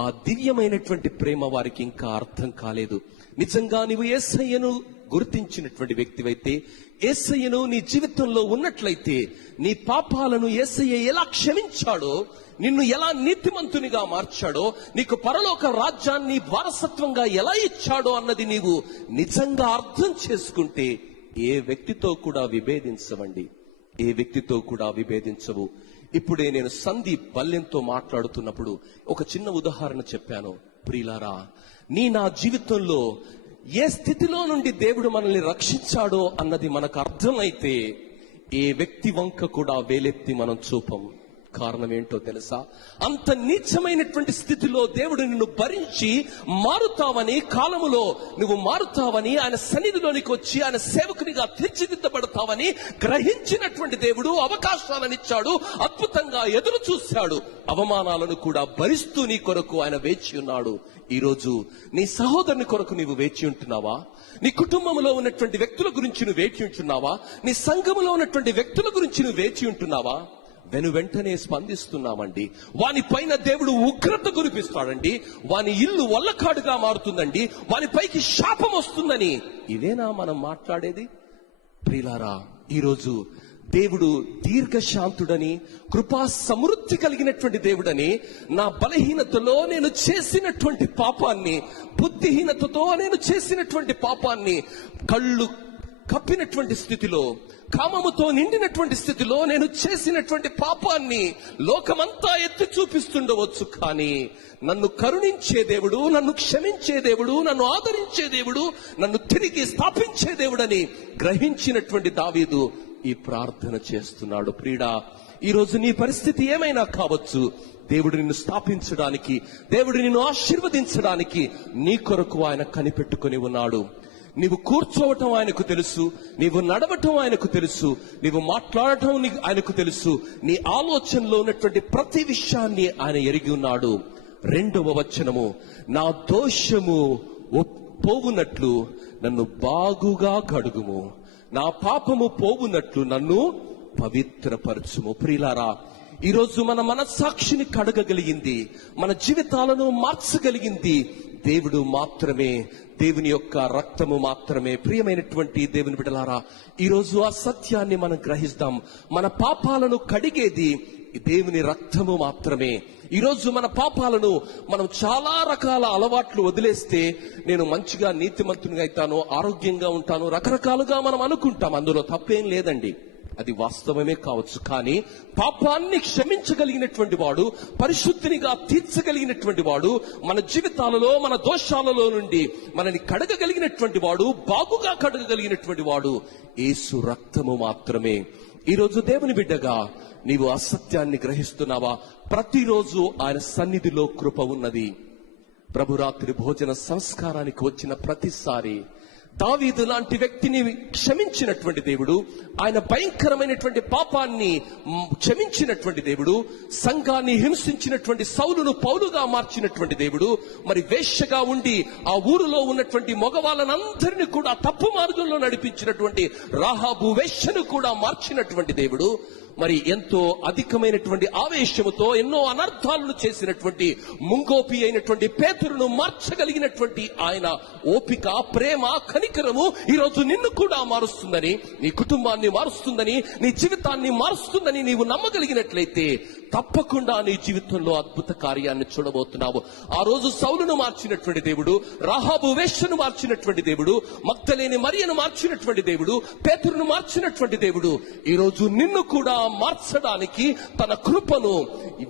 ఆ దివ్యమైనటువంటి ప్రేమ వారికి ఇంకా అర్థం కాలేదు. నిజంగా నీవు యేసయ్యను గుర్తించినటువంటి వ్యక్తివైతే, యేసయ్యను నీ జీవితంలో ఉన్నట్లయితే, నీ పాపాలను యేసయ్య ఎలా క్షమించాడో, నిన్ను ఎలా నీతిమంతునిగా మార్చాడో, నీకు పరలోక రాజ్యాన్ని వారసత్వంగా ఎలా ఇచ్చాడో అన్నది నీవు నిజంగా అర్థం చేసుకుంటే ఏ వ్యక్తితో కూడా విభేదించవండి, ఏ వ్యక్తితో కూడా విభేదించవు. ఇప్పుడే నేను సందీప్ బల్లెంతో మాట్లాడుతున్నప్పుడు ఒక చిన్న ఉదాహరణ చెప్పాను. ప్రియులారా, నా జీవితంలో ఏ స్థితిలో నుండి దేవుడు మనల్ని రక్షించాడో అన్నది మనకు అర్థమైతే ఏ వ్యక్తి వంక కూడా వేలెత్తి మనం చూపం. కారణం ఏంటో తెలుసా? అంత నీచమైనటువంటి స్థితిలో దేవుడు నిన్ను భరించి మారుతావని, కాలములో నువ్వు మారుతావని, ఆయన సన్నిధిలోనికి వచ్చి ఆయన సేవకునిగా తీర్చిదిద్దబడతావని గ్రహించినటువంటి దేవుడు అవకాశాలనిచ్చాడు, అద్భుతంగా ఎదురు చూశాడు, అవమానాలను కూడా భరిస్తూ నీ కొరకు ఆయన వేచి ఉన్నాడు. ఈ రోజు నీ సహోదరుని కొరకు నీవు వేచి ఉంటున్నావా? నీ కుటుంబంలో ఉన్నటువంటి వ్యక్తుల గురించి నువ్వు వేచి ఉంటున్నావా? నీ సంఘములో ఉన్నటువంటి వ్యక్తుల గురించి నువ్వు వేచి ఉంటున్నావా? వెంటనే స్పందిస్తున్నామండి. వాని పైన దేవుడు ఉగ్రత కురిపిస్తాడండి, వాని ఇల్లు వల్లకాడుగా మారుతుందండి, వాని పైకి శాపం వస్తుందని. ఇదేనా మనం మాట్లాడేది? ప్రియులారా, ఈరోజు దేవుడు దీర్ఘశాంతుడని, కృపా సమృద్ధి కలిగినటువంటి దేవుడని, నా బలహీనతలో నేను చేసినటువంటి పాపాన్ని, బుద్ధిహీనతతో నేను చేసినటువంటి పాపాన్ని, కళ్ళు కప్పినటువంటి స్థితిలో, కామముతో నిండినటువంటి స్థితిలో నేను చేసినటువంటి పాపాన్ని లోకమంతా ఎత్తి చూపిస్తుండవచ్చు, కానీ నన్ను కరుణించే దేవుడు, నన్ను క్షమించే దేవుడు, నన్ను ఆదరించే దేవుడు, నన్ను తిరిగి స్థాపించే దేవుడని గ్రహించినటువంటి దావీదు ఈ ప్రార్థన చేస్తున్నాడు. ప్రియుడా, ఈరోజు నీ పరిస్థితి ఏమైనా కావచ్చు, దేవుడు నిన్ను స్థాపించడానికి, దేవుడు నిన్ను ఆశీర్వదించడానికి నీ కొరకు ఆయన కనిపెట్టుకొని ఉన్నాడు. నీవు కూర్చోవటం ఆయనకు తెలుసు, నీవు నడవటం ఆయనకు తెలుసు, నీవు మాట్లాడటం ఆయనకు తెలుసు, నీ ఆలోచనలో ఉన్నటువంటి ప్రతి విషయాన్ని ఆయన ఎరిగి ఉన్నాడు. 2వ వచనము, నా దోషము పోవునట్లు నన్ను బాగుగా కడుగుము, నా పాపము పోవునట్లు నన్ను పవిత్రపరచుము. ప్రియులారా, ఈరోజు మన మనస్సాక్షిని కడగగలిగింది, మన జీవితాలను మార్చగలిగింది దేవుడు మాత్రమే, దేవుని యొక్క రక్తము మాత్రమే. ప్రియమైనటువంటి దేవుని బిడ్డలారా, ఈరోజు ఆ సత్యాన్ని మనం గ్రహిస్తాం. మన పాపాలను కడిగేది దేవుని రక్తము మాత్రమే. ఈరోజు మన పాపాలను మనం చాలా రకాల అలవాట్లు వదిలేస్తే, నేను మంచిగా నీతిమంతునిగా అవుతాను, ఆరోగ్యంగా ఉంటాను, రకరకాలుగా మనం అనుకుంటాం. అందులో తప్పేం లేదండి, అది వాస్తవమే కావచ్చు. కానీ పాపాన్ని క్షమించగలిగినటువంటి వాడు, పరిశుద్ధినిగా తీర్చగలిగినటువంటి వాడు, మన జీవితాలలో మన దోషాలలో నుండి మనని కడగగలిగినటువంటి వాడు, బాగుగా కడగగలిగినటువంటి వాడు యేసు రక్తము మాత్రమే. ఈరోజు దేవుని బిడ్డగా నీవు ఆ సత్యాన్ని గ్రహిస్తున్నావా? ప్రతిరోజు ఆయన సన్నిధిలో కృప ఉన్నది. ప్రభురాత్రి భోజన సంస్కారానికి వచ్చిన ప్రతిసారి దావీదు లాంటి వ్యక్తిని క్షమించినటువంటి దేవుడు, ఆయన భయంకరమైనటువంటి పాపాన్ని క్షమించినటువంటి దేవుడు, సంఘాన్ని హింసించినటువంటి సౌలును పౌలుగా మార్చినటువంటి దేవుడు, మరి వేశ్యగా ఉండి ఆ ఊరిలో ఉన్నటువంటి మగవాళ్ళనందరినీ కూడా తప్పు మార్గంలో నడిపించినటువంటి రాహాబు వేశ్యను కూడా మార్చినటువంటి దేవుడు, మరి ఎంతో అధికమైనటువంటి ఆవేశముతో ఎన్నో అనర్థాలను చేసినటువంటి ముంగోపి అయినటువంటి పేతురును మార్చగలిగినటువంటి ఆయన ఓపిక, ప్రేమ, కనికరము ఈరోజు నిన్ను కూడా మారుస్తుందని, నీ కుటుంబాన్ని మారుస్తుందని, నీ జీవితాన్ని మారుస్తుందని నీవు నమ్మగలిగినట్లయితే తప్పకుండా నీ జీవితంలో అద్భుత కార్యాన్ని చూడబోతున్నావు. ఆ రోజు సౌలును మార్చినటువంటి దేవుడు, రాహాబు వేశ్యను మార్చినటువంటి దేవుడు, మగ్దలేని మరియను మార్చినటువంటి దేవుడు, పేతురును మార్చినటువంటి దేవుడు ఈరోజు నిన్ను కూడా మార్చడానికి తన కృపను,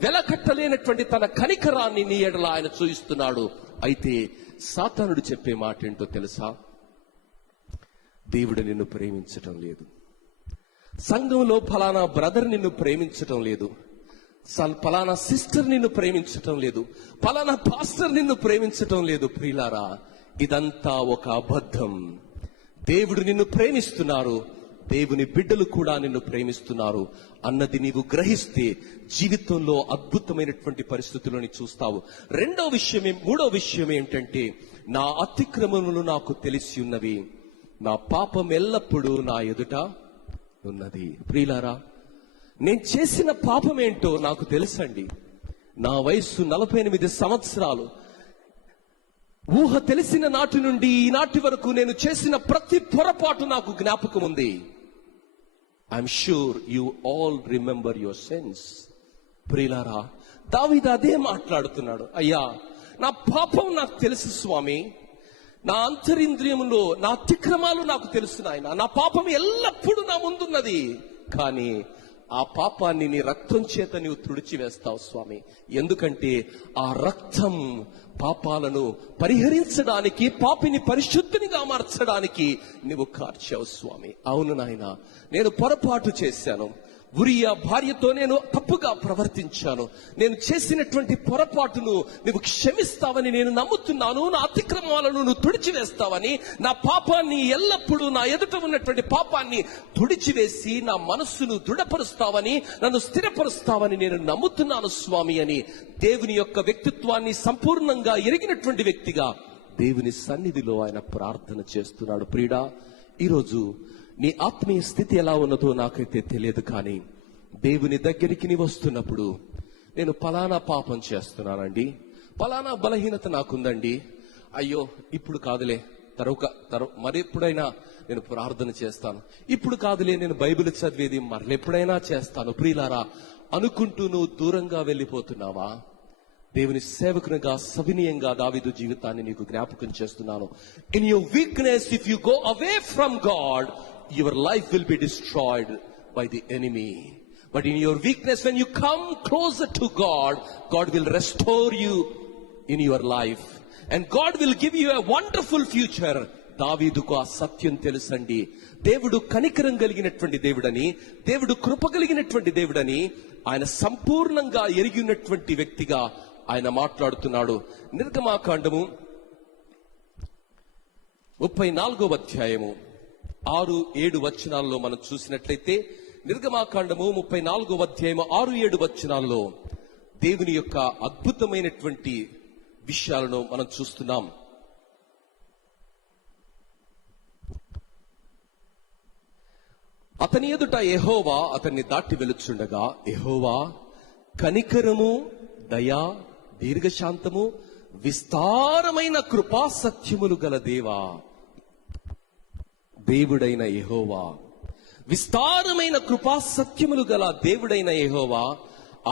వెలకట్టలేనటువంటి తన కనికరాన్ని నీ ఎడల ఆయన చూయిస్తున్నాడు. అయితే సాతానుడు చెప్పే మాట ఏంటో తెలుసా? దేవుడు నిన్ను ప్రేమించటం లేదు, సంఘంలో ఫలానా బ్రదర్ నిన్ను ప్రేమించటం లేదు, ఫలానా సిస్టర్ నిన్ను ప్రేమించటం లేదు, ఫలానా పాస్టర్ నిన్ను ప్రేమించటం లేదు. ప్రియులారా, ఇదంతా ఒక అబద్ధం. దేవుడు నిన్ను ప్రేమిస్తున్నారు, దేవుని బిడ్డలు కూడా నిన్ను ప్రేమిస్తున్నారు అన్నది నీవు గ్రహిస్తే జీవితంలో అద్భుతమైనటువంటి పరిస్థితులను చూస్తావు. మూడో విషయం ఏంటంటే, నా అతిక్రమములు నాకు తెలిసి ఉన్నవి, నా పాపం ఎల్లప్పుడూ నా ఎదుట ఉన్నది. ప్రియులారా, నేను చేసిన పాపం ఏంటో నాకు తెలుసండి. నా వయస్సు 48 సంవత్సరాలు. ఊహ తెలిసిన నాటి నుండి ఈనాటి వరకు నేను చేసిన ప్రతి పొరపాటు నాకు జ్ఞాపకం ఉంది. I'm sure you all remember your sense. ప్రియులారా, దావీదు అదే మాట్లాడుతున్నాడు. అయ్యా, నా పాపం నాకు తెలుసు స్వామి, నా అంతరింద్రియములో నా అతిక్రమాలు నాకు తెలుసు నాయన, నా పాపం ఎల్లప్పుడూ నా ముందున్నది. కానీ ఆ పాపాన్ని నీ రక్తం చేత నీవు తుడిచివేస్తావు స్వామి. ఎందుకంటే ఆ రక్తం పాపాలను పరిహరించడానికి, పాపిని పరిశుద్ధినిగా మార్చడానికి నీవు కార్చావు స్వామి. అవును నాయన, నేను పొరపాటు చేశాను. ఉరియా భార్యతో నేను తప్పుగా ప్రవర్తించాను. నేను చేసినటువంటి పొరపాటును నువ్వు క్షమిస్తావని నేను నమ్ముతున్నాను. నా అతిక్రమాలను నువ్వు తుడిచివేస్తావని, నా పాపాన్ని ఎల్లప్పుడూ, నా ఎదుట ఉన్నటువంటి పాపాన్ని తుడిచివేసి నా మనస్సును దృఢపరుస్తావని, నన్ను స్థిరపరుస్తావని నేను నమ్ముతున్నాను స్వామి అని దేవుని యొక్క వ్యక్తిత్వాన్ని సంపూర్ణంగా ఎరిగినటువంటి వ్యక్తిగా దేవుని సన్నిధిలో ఆయన ప్రార్థన చేస్తున్నాడు. ప్రియుడా, ఈరోజు నీ ఆత్మీయ స్థితి ఎలా ఉన్నదో నాకైతే తెలియదు, కానీ దేవుని దగ్గరికి నీ వస్తున్నప్పుడు, నేను పలానా పాపం చేస్తున్నానండి, పలానా బలహీనత నాకుందండి, అయ్యో ఇప్పుడు కాదులే, మరెప్పుడైనా నేను ప్రార్థన చేస్తాను, ఇప్పుడు కాదులే నేను బైబిల్ చదివేది మరలెప్పుడైనా చేస్తాను ప్రియులారా అనుకుంటూ నువ్వు దూరంగా వెళ్ళిపోతున్నావా? దేవుని సేవకునిగా సవినీయంగా దావీదు జీవితాన్ని నీకు జ్ఞాపకం చేస్తున్నాను. In your weakness, if you go away from God, your life will be destroyed by the enemy. But in your weakness, when you come closer to God, God will restore you in your life, and God will give you a wonderful future. దావీదుకు ఆ సత్యం తెలుసండి. దేవుడు కనికరం కలిగినటువంటి దేవుడని, దేవుడు కృప కలిగినటువంటి దేవుడని ఆయన సంపూర్ణంగా ఎరిగి ఉన్నటువంటి వ్యక్తిగా ఆయన మాట్లాడుతున్నాడు. నిర్గమాకాండము 34వ అధ్యాయము 6-7 వచనాల్లో మనం చూసినట్లయితే, నిర్గమాకాండము 34వ అధ్యాయము 6-7 వచనాల్లో దేవుని యొక్క అద్భుతమైనటువంటి విషయాలను మనం చూస్తున్నాం. అతని ఎదుట యెహోవా అతన్ని దాటి వెలుచుండగా, యెహోవా కనికరము, దయా, దీర్ఘశాంతము, విస్తారమైన కృపా సత్యములు గల దేవా, దేవుడైన యెహోవా, విస్తారమైన కృపా సత్యములు గల దేవుడైన యెహోవా,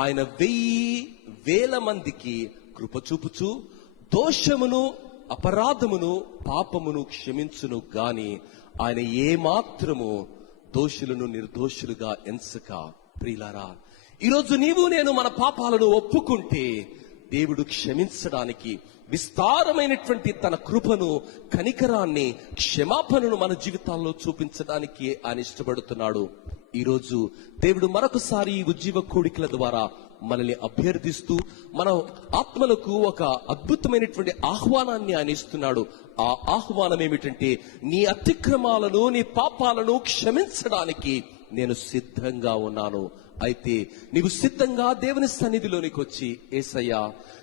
ఆయన 1000 మందికి కృప చూపుచు దోషమును, అపరాధమును, పాపమును క్షమించును గాని ఆయన ఏమాత్రము దోషులను నిర్దోషులుగా ఎంచక. ప్రియులారా, ఈరోజు నీవు నేను మన పాపాలను ఒప్పుకుంటే దేవుడు క్షమించడానికి, విస్తారమైనటువంటి తన కృపను, కనికరాన్ని, క్షమాపణను మన జీవితాల్లో చూపించడానికి ఆయన ఇష్టపడుతున్నాడు. ఈరోజు దేవుడు మరొకసారి ఈ ఉజ్జీవ కోడికల ద్వారా మనల్ని అభ్యర్థిస్తూ మన ఆత్మలకు ఒక అద్భుతమైనటువంటి ఆహ్వానాన్ని ఆయన ఇస్తున్నాడు. ఆ ఆహ్వానం ఏమిటంటే, నీ అతిక్రమాలను, నీ పాపాలను క్షమించడానికి నేను సిద్ధంగా ఉన్నాను. అయితే నీవు సిద్ధంగా దేవుని సన్నిధిలోనికి వచ్చి, యేసయ్యా,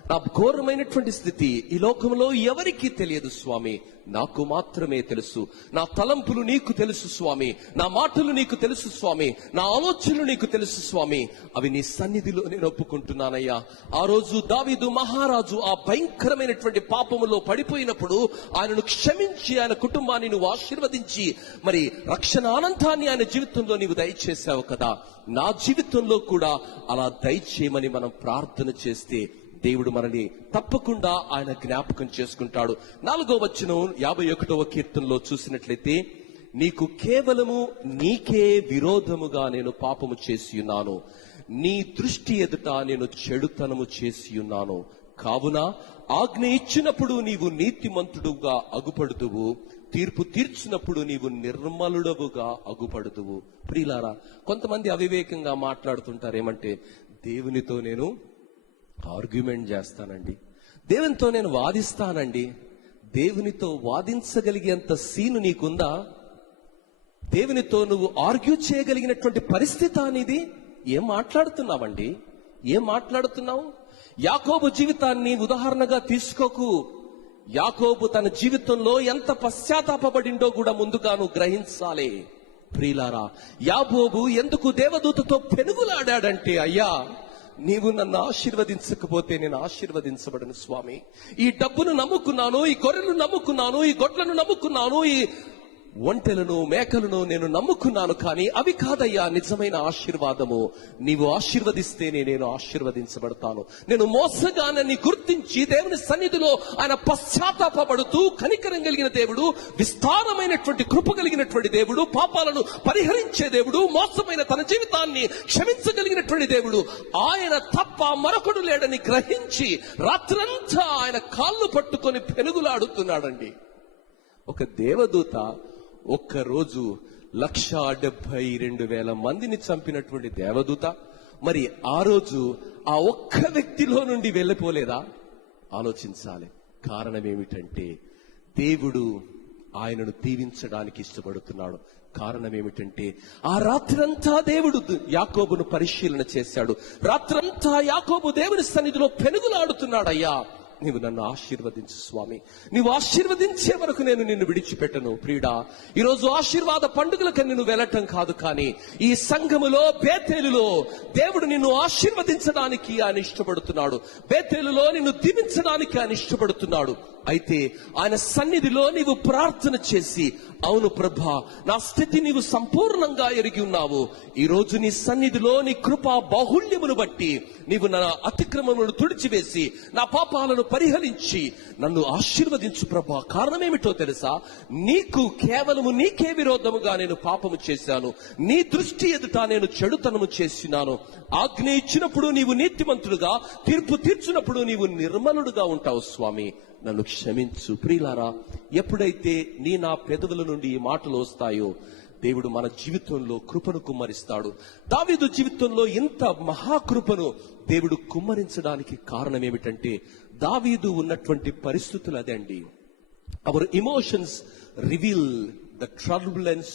నా ఘోరమైనటువంటి స్థితి ఈ లోకంలో ఎవరికీ తెలియదు స్వామి, నాకు మాత్రమే తెలుసు. నా తలంపులు నీకు తెలుసు స్వామి, నా మాటలు నీకు తెలుసు స్వామి, నా ఆలోచనలు నీకు తెలుసు స్వామి, అవి నీ సన్నిధిలో నేను ఒప్పుకుంటున్నానయ్యా. ఆ రోజు దావీదు మహారాజు ఆ భయంకరమైనటువంటి పాపములో పడిపోయినప్పుడు ఆయనను క్షమించి, ఆయన కుటుంబాన్ని నువ్వు ఆశీర్వదించి, మరి రక్షణ ఆనందాన్ని ఆయన జీవితంలో నీవు దయచేశావు కదా. నా జీవితంలో కూడా అలా దయచేయమని మనం ప్రార్థన చేస్తే దేవుడు మనని తప్పకుండా ఆయన జ్ఞాపకం చేసుకుంటాడు. 4వ వచనం 51వ కీర్తనలో చూసినట్లయితే, నీకు కేవలము నీకే విరోధముగా నేను పాపము చేసి ఉన్నాను, నీ దృష్టి ఎదుట నేను చెడుతనము చేసి ఉన్నాను, కావున ఆజ్ఞ ఇచ్చినప్పుడు నీవు నీతిమంతుడుగా అగుపడుదువు, తీర్పు తీర్చినప్పుడు నీవు నిర్మలుడవుగా అగుపడుదువు. ప్రియులారా, కొంతమంది అవివేకంగా మాట్లాడుతుంటారు. ఏమంటే, దేవునితో నేను ఆర్గ్యుమెంట్ చేస్తానండి, దేవునితో నేను వాదిస్తానండి. దేవునితో వాదించగలిగేంత సీను నీకుందా? దేవునితో నువ్వు ఆర్గ్యూ చేయగలిగినటువంటి పరిస్థితి అనేది? ఏం మాట్లాడుతున్నావండి? ఏం మాట్లాడుతున్నావు? యాకోబు జీవితాన్ని ఉదాహరణగా తీసుకోకు. యాకోబు తన జీవితంలో ఎంత పశ్చాత్తాపపడిండో కూడా ముందుగా నువ్వు గ్రహించాలి. ప్రియులారా, యాకోబు ఎందుకు దేవదూతతో పెనుగులాడాడంటే, అయ్యా, నీవు నన్ను ఆశీర్వదించకపోతే నేను ఆశీర్వదించబడను స్వామి. ఈ డబ్బును నమ్ముకున్నాను, ఈ గొర్రెలను నమ్ముకున్నాను, ఈ గొడ్లను నమ్ముకున్నాను, ఈ ఒంటెలను మేకలను నేను నమ్ముకున్నాను, కానీ అవి కాదయ్యా నిజమైన ఆశీర్వాదము. నీవు ఆశీర్వదిస్తేనే నేను ఆశీర్వదించబడతాను. నేను మోసగానని గుర్తించి దేవుని సన్నిధిలో ఆయన పశ్చాత్తాపడుతూ, కనికరం కలిగిన దేవుడు, విస్తారమైనటువంటి కృప కలిగినటువంటి దేవుడు, పాపాలను పరిహరించే దేవుడు, మోసమైన తన జీవితాన్ని క్షమించగలిగినటువంటి దేవుడు, ఆయన తప్ప మరొకడు లేడని గ్రహించి రాత్రంతా ఆయన కాళ్ళు పట్టుకొని పెనుగులాడుతున్నాడండి. ఒక దేవదూత ఒక్కరోజు 1,72,000 మందిని చంపినటువంటి దేవదూత మరి ఆ రోజు ఆ ఒక్క వ్యక్తిలో నుండి వెళ్ళిపోలేదా? ఆలోచించాలి. కారణం ఏమిటంటే దేవుడు ఆయనను దీవించడానికి ఇష్టపడుతున్నాడు. కారణం ఏమిటంటే ఆ రాత్రంతా దేవుడు యాకోబును పరిశీలన చేశాడు. రాత్రంతా యాకోబు దేవుని సన్నిధిలో పెనుగులాడుతున్నాడు, అయ్యా నీవు నన్ను ఆశీర్వదించు స్వామి, నీవు ఆశీర్వదించే వరకు నేను నిన్ను విడిచిపెట్టను. ప్రియుడా, ఈరోజు ఆశీర్వాద పండుగలకు నిన్ను వెళ్ళటం కాదు, కానీ ఈ సంఘములో బేతేలులో దేవుడు నిన్ను ఆశీర్వదించడానికి ఆయన ఇష్టపడుతున్నాడు. బేతేలులో నిన్ను దీవించడానికి ఆయన ఇష్టపడుతున్నాడు. అయితే ఆయన సన్నిధిలో నీవు ప్రార్థన చేసి, అవును ప్రభా, నా స్థితి నీవు సంపూర్ణంగా ఎరిగి ఉన్నావు, ఈ రోజు నీ సన్నిధిలో నీ కృపా బాహుళ్యమును బట్టి నీవు నా అతిక్రమములను తుడిచివేసి నా పాపాలను పరిహరించి నన్ను ఆశీర్వదించు ప్రభా. కారణమేమిటో తెలుసా? నీకు కేవలము నీకే విరోధముగా నేను పాపము చేశాను, నీ దృష్టి ఎదుట నేను చెడుతనము చేసినాను. ఆజ్ఞ ఇచ్చినప్పుడు నీవు నీతిమంతుడుగా, తీర్పు తీర్చినప్పుడు నీవు నిర్మలుడుగా ఉంటావు స్వామి, నన్ను క్షమించు. ప్రియులారా, ఎప్పుడైతే నా పెదవుల నుండి ఈ మాటలు వస్తాయో దేవుడు మన జీవితంలో కృపను కుమ్మరిస్తాడు. దావీదు జీవితంలో ఇంత మహాకృపను దేవుడు కుమ్మరించడానికి కారణం ఏమిటంటే దావీదు ఉన్నటువంటి పరిస్థితులు అదే అండి. Our emotions reveal the turbulence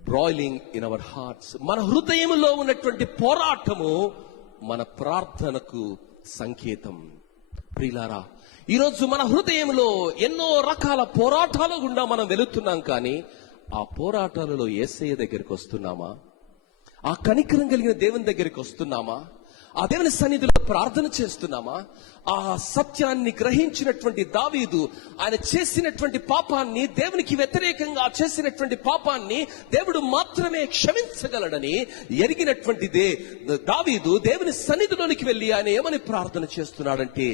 broiling in our hearts. మన హృదయంలో ఉన్నటువంటి పోరాటము మన ప్రార్థనకు సంకేతం. ప్రియులారా, ఈరోజు మన హృదయంలో ఎన్నో రకాల పోరాటాల గుండా మనం వెళుతున్నాం, కానీ ఆ పోరాటాలలో యేసయ్య దగ్గరికి వస్తున్నామా? ఆ కనికరం కలిగిన దేవుని దగ్గరికి వస్తున్నామా? ఆ దేవుని సన్నిధిలో ప్రార్థన చేస్తున్నామా? ఆ సత్యాన్ని గ్రహించినటువంటి దావీదు ఆయన చేసినటువంటి పాపాన్ని, దేవునికి వ్యతిరేకంగా చేసినటువంటి పాపాన్ని దేవుడు మాత్రమే క్షమించగలడని ఎరిగినటువంటి దావీదు దేవుని సన్నిధిలోనికి వెళ్లి ఆయన ఏమని ప్రార్థన చేస్తున్నాడంటే,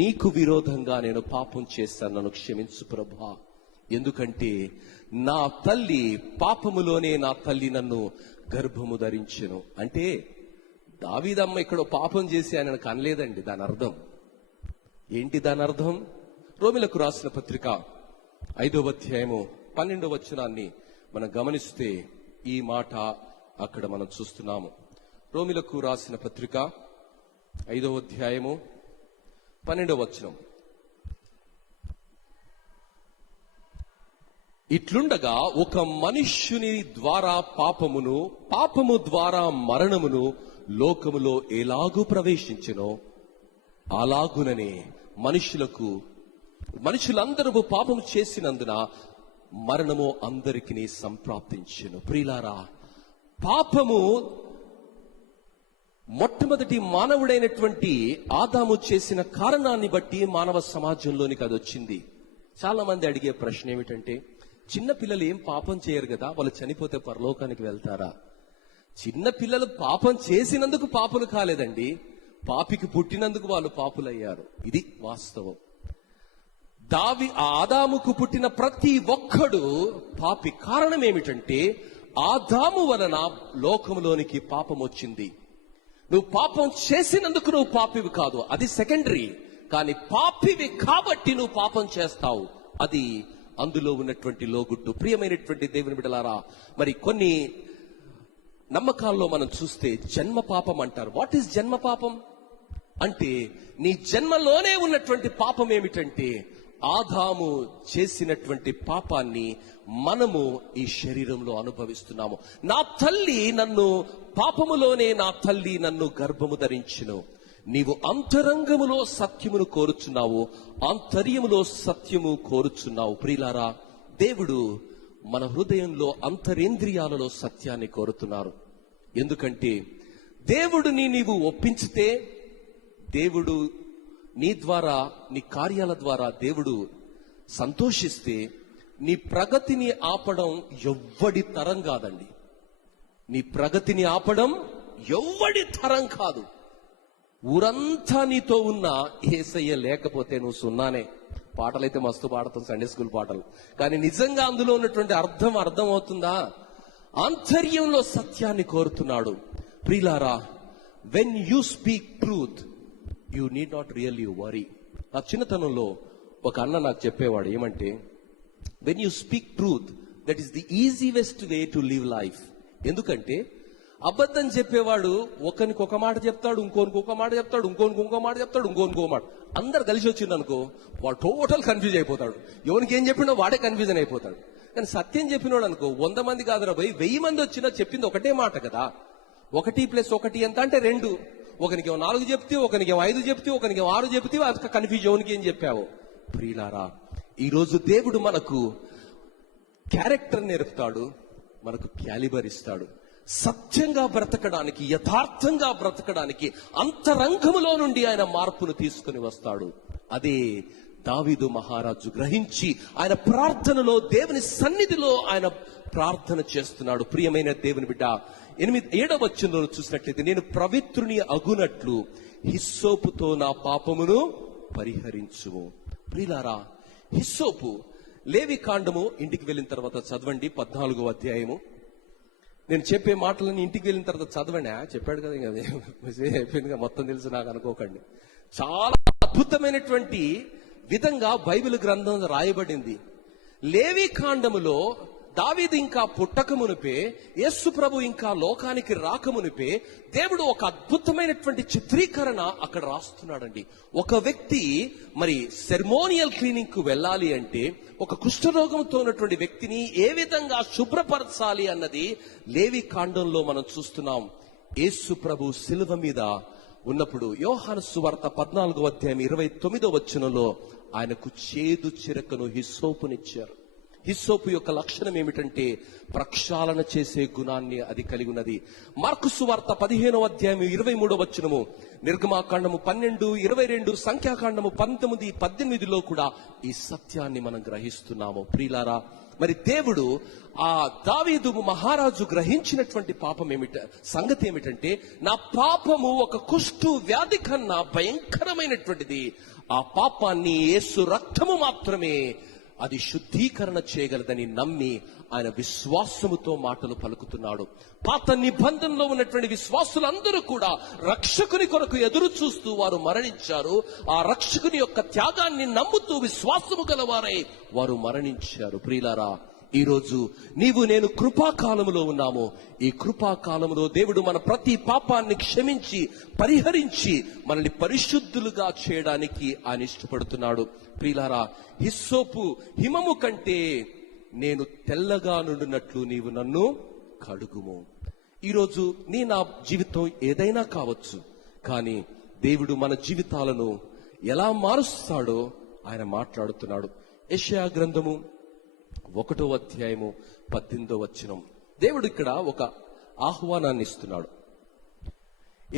నీకు విరోధంగా నేను పాపం చేశాను, నన్ను క్షమించు ప్రభువా. ఎందుకంటే నా తల్లి పాపములోనే నా తల్లి నన్ను గర్భము ధరించెను. అంటే దావీదమ్మ ఇక్కడ పాపం చేసి ఆయన కనలేదండి. దాని అర్థం ఏంటి? దాని అర్థం రోమిలకు రాసిన పత్రిక 5వ అధ్యాయము 12వ వచనాన్ని మనం గమనిస్తే ఈ మాట అక్కడ మనం చూస్తున్నాము. రోమిలకు రాసిన పత్రిక 5వ అధ్యాయము 12వ వచనం. ఇట్లుండగా ఒక మనుష్యుని ద్వారా పాపము ద్వారా మరణమును లోకములో ఎలాగూ ప్రవేశించెనో అలాగుననే మనుషులందరూ పాపము చేసినందున మరణము అందరికీ సంప్రాప్తించెను. ప్రియులారా, పాపము మొట్టమొదటి మానవుడైనటువంటి ఆదాము చేసిన కారణాన్ని బట్టి మానవ సమాజంలోనికి అది వచ్చింది. చాలా మంది అడిగే ప్రశ్న ఏమిటంటే, చిన్న పిల్లలు ఏం పాపం చేయరు కదా, వాళ్ళు చనిపోతే పరలోకానికి వెళ్తారా? చిన్న పిల్లలు పాపం చేసినందుకు పాపులు కాలేదండి, పాపికి పుట్టినందుకు వాళ్ళు పాపులయ్యారు. ఇది వాస్తవం. ఆదాముకు పుట్టిన ప్రతి ఒక్కడు పాపి. కారణం ఏమిటంటే ఆదాము వలన లోకంలోనికి పాపం వచ్చింది. నువ్వు పాపం చేసినందుకు నువ్వు పాపివి కాదు, అది సెకండరీ. కానీ పాపివి కాబట్టి నువ్వు పాపం చేస్తావు, అది అందులో ఉన్నటువంటి లోగుట్టు. ప్రియమైనటువంటి దేవుని బిడ్డలారా, మరి కొన్ని నమ్మకాల్లో మనం చూస్తే జన్మ పాపం అంటారు. వాట్ ఈస్ జన్మ పాపం అంటే, నీ జన్మలోనే ఉన్నటువంటి పాపం ఏమిటంటే ఆదాము చేసినటువంటి పాపాన్ని మనము ఈ శరీరంలో అనుభవిస్తున్నాము. నా తల్లి నన్ను గర్భము ధరించును. నీవు అంతరంగములో సత్యమును కోరుచున్నావు, ఆంతర్యములో సత్యము కోరుచున్నావు. ప్రియులారా, దేవుడు మన హృదయంలో అంతరేంద్రియాలలో సత్యాన్ని కోరుతున్నారు. ఎందుకంటే దేవుడిని నీవు ఒప్పించితే, దేవుడు నీ ద్వారా, నీ కార్యాల ద్వారా దేవుడు సంతోషిస్తే, నీ ప్రగతిని ఆపడం ఎవ్వడి తరం కాదండి. నీ ప్రగతిని ఆపడం ఎవ్వడి తరం కాదు. ఊరంతా నీతో ఉన్న యేసయ్య లేకపోతే నువ్వు సున్నానే. పాటలైతే మస్తు పాడతాం, సండే స్కూల్ పాటలు, కానీ నిజంగా అందులో ఉన్నటువంటి అర్థం అవుతుందా? ఆంతర్యంలో సత్యాన్ని కోరుతున్నాడు. ప్రియులారా, when you speak truth you need not really worry. నా చిన్నతనంలో ఒక అన్న నాకు చెప్పేవాడు ఏమంటే, when you speak truth that is the easiest way to live life. ఎందుకంటే అబద్ధం చెప్పేవాడు ఒకరికి ఒక మాట చెప్తాడు, ఇంకోనికి ఒక మాట చెప్తాడు, ఇంకోనికి ఇంకో మాట చెప్తాడు, ఇంకో మాట. అందరు కలిసి వచ్చింది అనుకో, వాడు టోటల్ కన్ఫ్యూజ్ అయిపోతాడు. ఎవరికి ఏం చెప్పినో వాడే కన్ఫ్యూజన్ అయిపోతాడు. కానీ సత్యం చెప్పినోడు అనుకో, 100 మంది కాదురా పోయి 1000 మంది వచ్చినా చెప్పింది ఒకటే మాట కదా. 1+1 ఎంత అంటే 2. ఒకనికి 4 చెప్తే, ఒకనికి 5 చెప్తే, ఒకనికి 6 చెప్తే, అది కన్ఫ్యూజ్. ఎవరికి ఏం చెప్పావు? ప్రియులారా, ఈరోజు దేవుడు మనకు క్యారెక్టర్ నేర్పుతాడు, మనకు క్యాలిబర్ ఇస్తాడు. సత్యంగా బ్రతకడానికి, యథార్థంగా బ్రతకడానికి అంతరంగములో నుండి ఆయన మార్పును తీసుకుని వస్తాడు. అదే దావీదు మహారాజు గ్రహించి ఆయన ప్రార్థనలో, దేవుని సన్నిధిలో ఆయన ప్రార్థన చేస్తున్నాడు. ప్రియమైన దేవుని బిడ్డ, 7వ వచనంలో చూసినట్లయితే, నేను పవిత్రుని అగునట్లు హిస్సోపుతో నా పాపమును పరిహరించుము. ప్రియులారా, హిస్సోపు, లేవి కాండము ఇంటికి వెళ్ళిన తర్వాత చదవండి, 14వ అధ్యాయము. నేను చెప్పే మాటలని ఇంటికి వెళ్ళిన తర్వాత చదవండి. చెప్పాడు కదా, ఇంకా అయిపోయిందిగా, మొత్తం తెలుసు నాకు అనుకోకండి. చాలా అద్భుతమైనటువంటి విధంగా బైబిల్ గ్రంథం రాయబడింది. లేవి కాండములో దావీదు ఇంకా పుట్టక మునిపే, యేసు ప్రభు ఇంకా లోకానికి రాకమునిపే దేవుడు ఒక అద్భుతమైనటువంటి చిత్రీకరణ అక్కడ రాస్తున్నాడండి. ఒక వ్యక్తి మరి సెర్మోనియల్ క్లీనింగ్ కు వెళ్ళాలి అంటే, ఒక కుష్ఠరోగంతో ఉన్నటువంటి వ్యక్తిని ఏ విధంగా శుభ్రపరచాలి అన్నది లేవి కాండంలో మనం చూస్తున్నాం. యేసు ప్రభు శిలువ మీద ఉన్నప్పుడు యోహాను సువార్త 14వ అధ్యాయం 29వ వచనంలో ఆయనకు చేదు చిరకను హిస్సోపునిచ్చారు. హిస్సోపు యొక్క లక్షణం ఏమిటంటే ప్రక్షాళన చేసే గుణాన్ని అది కలిగి ఉన్నది. మార్కు సువార్త 15వ అధ్యాయం 23వ వచనము, నిర్గమాకాండము 12, 22, సంఖ్యాకాండము 19, 18లో కూడా ఈ సత్యాన్ని మనం గ్రహిస్తున్నాము. ప్రియులారా, మరి దేవుడు ఆ దావీదు మహారాజు గ్రహించినటువంటి సంగతి ఏమిటంటే, నా పాపము ఒక కుష్టు వ్యాధి కన్నా భయంకరమైనటువంటిది. ఆ పాపాన్ని యేసు రక్తము మాత్రమే అది శుద్ధీకరణ చేయగలదని నమ్మి ఆయన విశ్వాసముతో మాటలు పలుకుతున్నాడు. పాత నిబంధనలో ఉన్నటువంటి విశ్వాసులందరూ కూడా రక్షకుని కొరకు ఎదురు చూస్తూ వారు మరణించారు. ఆ రక్షకుని యొక్క త్యాగాన్ని నమ్ముతూ విశ్వాసము గలవారై వారు మరణించారు. ప్రియులారా, ఈరోజు నీవు నేను కృపాకాలములో ఉన్నాము. ఈ కృపాకాలములో దేవుడు మన ప్రతి పాపాన్ని క్షమించి పరిహరించి మనల్ని పరిశుద్ధులుగా చేయడానికి ఆయన ఇష్టపడుతున్నాడు. ప్రియులారా, హిస్సోపు హిమము కంటే నేను తెల్లగా నుండినట్లు నీవు నన్ను కడుగుము. ఈరోజు నా జీవితం ఏదైనా కావచ్చు, కానీ దేవుడు మన జీవితాలను ఎలా మారుస్తాడో ఆయన మాట్లాడుతున్నాడు. యెషయా గ్రంథము 1వ అధ్యాయము 18వ వచనం, దేవుడు ఇక్కడ ఒక ఆహ్వానాన్ని ఇస్తున్నాడు.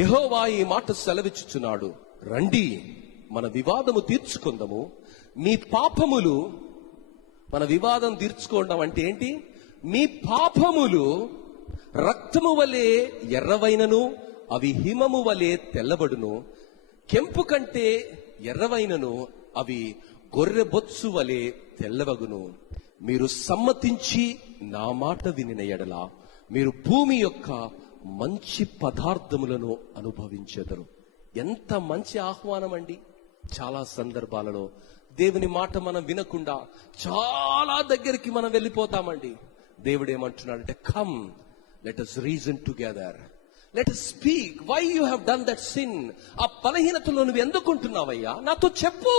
యెహోవా ఈ మాట సెలవిచ్చుచున్నాడు, రండి మన వివాదము తీర్చుకుందాము. మీ పాపములు, మన వివాదం తీర్చుకోవడం అంటే ఏంటి? మీ పాపములు రక్తము వలె ఎర్రవైనను అవి హిమము వలె తెల్లబడును. కెంపు కంటే ఎర్రవైనను అవి గొర్రె బొత్సు వలె తెల్లవగును. మీరు సమ్మతించి నా మాట వినిన ఎడల మీరు భూమి యొక్క మంచి పదార్థములను అనుభవించెదరు. ఎంత మంచి ఆహ్వానం అండి. చాలా సందర్భాలలో దేవుని మాట మనం వినకుండా చాలా దగ్గరికి మనం వెళ్ళిపోతామండి. దేవుడు ఏమంటున్నాడంటే, come let us reason together, let us speak why you have done that sin. ఆ బలహీనతలో నువ్వు ఎందుకుంటున్నావయ్యా, నాతో చెప్పు,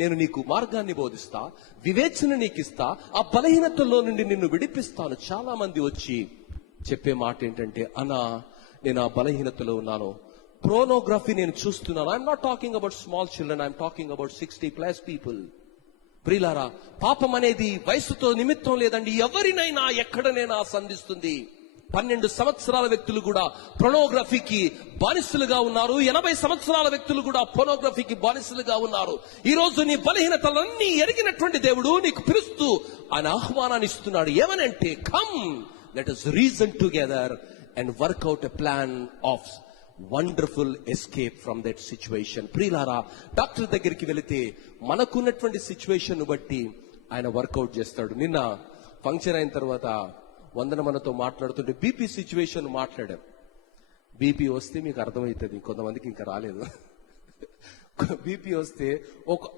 నేను నీకు మార్గాన్ని బోధిస్తా, వివేచన నీకు ఇస్తా, ఆ బలహీనతలో నుండి నిన్ను విడిపిస్తాను. చాలా మంది వచ్చి చెప్పే మాట ఏంటంటే, అన్నా నేను ఆ బలహీనతలో ఉన్నాను, ప్రోనోగ్రఫీ నేను చూస్తున్నాను. I'm not talking about small children, I'm talking about 60+ people. ప్రియులారా, పాపం అనేది వయసుతో నిమిత్తం లేదండి. ఎవరినైనా ఎక్కడనైనా సంధిస్తుంది. 12 సంవత్సరాల వ్యక్తులు కూడా పొర్నోగ్రఫీకి బానిసలుగా ఉన్నారు. 80 సంవత్సరాల వ్యక్తులు కూడా పొర్నోగ్రఫీకి బానిసలుగా ఉన్నారు. ఈ రోజు నీ బలహీనతలన్నీ ఎరిగినటువంటి దేవుడు నీకు పిలుస్తూ ఆయన ఆహ్వానాన్ని ఇస్తున్నాడు. ఏమనంటే, come let us reason together and work out a plan of wonderful escape from that situation. ప్రియులారా, డాక్టర్ దగ్గరికి వెళితే మనకున్నటువంటి సిచ్యువేషన్ బట్టి ఆయన వర్కౌట్ చేస్తాడు. నిన్న ఫంక్షన్ అయిన తర్వాత వందన మనతో మాట్లాడుతుంటే బీపీ సిచ్యువేషన్ మాట్లాడాం. బీపీ వస్తే మీకు అర్థమవుతుంది, కొంతమందికి ఇంకా రాలేదు. బీపీ వస్తే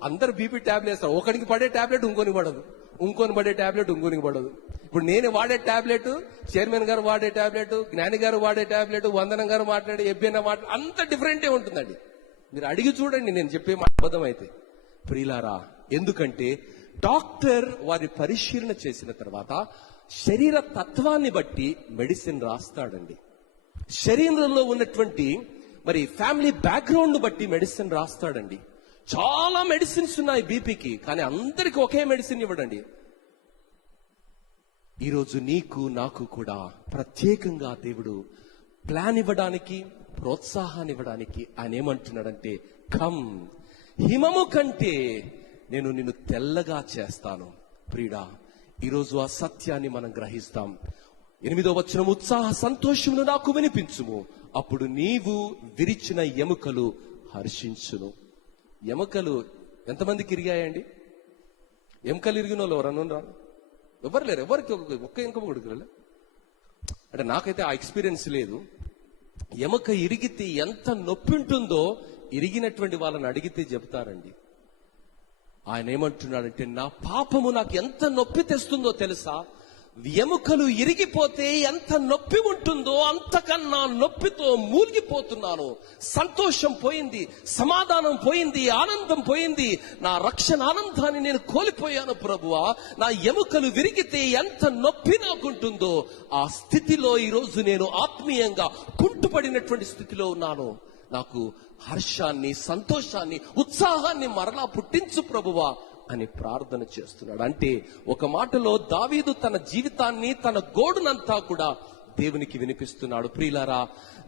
అందరు బీపీ టాబ్లెట్ వేస్తారు. ఒకరికి పడే టాబ్లెట్ ఇంకోనికి పడదు, ఇంకోని పడే టాబ్లెట్ ఇంకోనికి పడదు. ఇప్పుడు నేను వాడే టాబ్లెట్, చైర్మన్ గారు వాడే టాబ్లెట్, జ్ఞాని గారు వాడే టాబ్లెట్, వందనం గారు మాట్లాడే ఎబ్బిన అంత డిఫరెంటే ఉంటుందండి. మీరు అడిగి చూడండి, నేను చెప్పే మాట అబద్ధం అయితే. ప్రియులారా, ఎందుకంటే డాక్టర్ వారి పరిశీలన చేసిన తర్వాత శరీర తత్వాన్ని బట్టి మెడిసిన్ రాస్తాడండి. శరీరంలో ఉన్నటువంటి మరి ఫ్యామిలీ బ్యాక్గ్రౌండ్ బట్టి మెడిసిన్ రాస్తాడండి. చాలా మెడిసిన్స్ ఉన్నాయి బీపీకి, కానీ అందరికి ఒకే మెడిసిన్ ఇవ్వడండి. ఈరోజు నీకు నాకు కూడా ప్రత్యేకంగా దేవుడు ప్లాన్ ఇవ్వడానికి, ప్రోత్సాహాన్ని ఇవ్వడానికి ఆయన ఏమంటున్నాడంటే, కమ్, హిమము కంటే నేను నిన్ను తెల్లగా చేస్తాను. ప్రియుడా, ఈరోజు ఆ సత్యాన్ని మనం గ్రహిస్తాం. 8వ వచనం, ఉత్సాహ సంతోషమును నాకు వినిపించుము, అప్పుడు నీవు విరిచిన ఎముకలు హర్షించును. ఎముకలు ఎంతమందికి ఇరిగాయండి? ఎముకలు ఇరిగిన వాళ్ళు ఎవరన్నా రా? ఎవరు లేరు. ఎవరికి ఒక్క ఎముక కొడుకులే. అంటే నాకైతే ఆ ఎక్స్పీరియన్స్ లేదు. ఎముక ఇరిగితే ఎంత నొప్పి ఉంటుందో ఇరిగినటువంటి వాళ్ళని అడిగితే చెబుతారండి. ఆయన ఏమంటున్నాడంటే, నా పాపము నాకు ఎంత నొప్పి తెస్తుందో తెలుసా? ఎముకలు ఇరిగిపోతే ఎంత నొప్పి ఉంటుందో అంతకన్నా నొప్పితో మూలిగిపోతున్నాను. సంతోషం పోయింది, సమాధానం పోయింది, ఆనందం పోయింది. నా రక్షణ ఆనందాన్ని నేను కోల్పోయాను ప్రభువా. నా ఎముకలు విరిగితే ఎంత నొప్పి నాకుంటుందో ఆ స్థితిలో ఈరోజు నేను ఆత్మీయంగా కుంటుపడినటువంటి స్థితిలో ఉన్నాను. నాకు హర్షాన్ని, సంతోషాన్ని, ఉత్సాహాన్ని మరలా పుట్టించు ప్రభువా అని ప్రార్థన చేస్తున్నాడు. అంటే ఒక మాటలో దావీదు తన జీవితాన్ని, తన గోడునంతా కూడా దేవునికి వినిపిస్తున్నాడు. ప్రియులారా,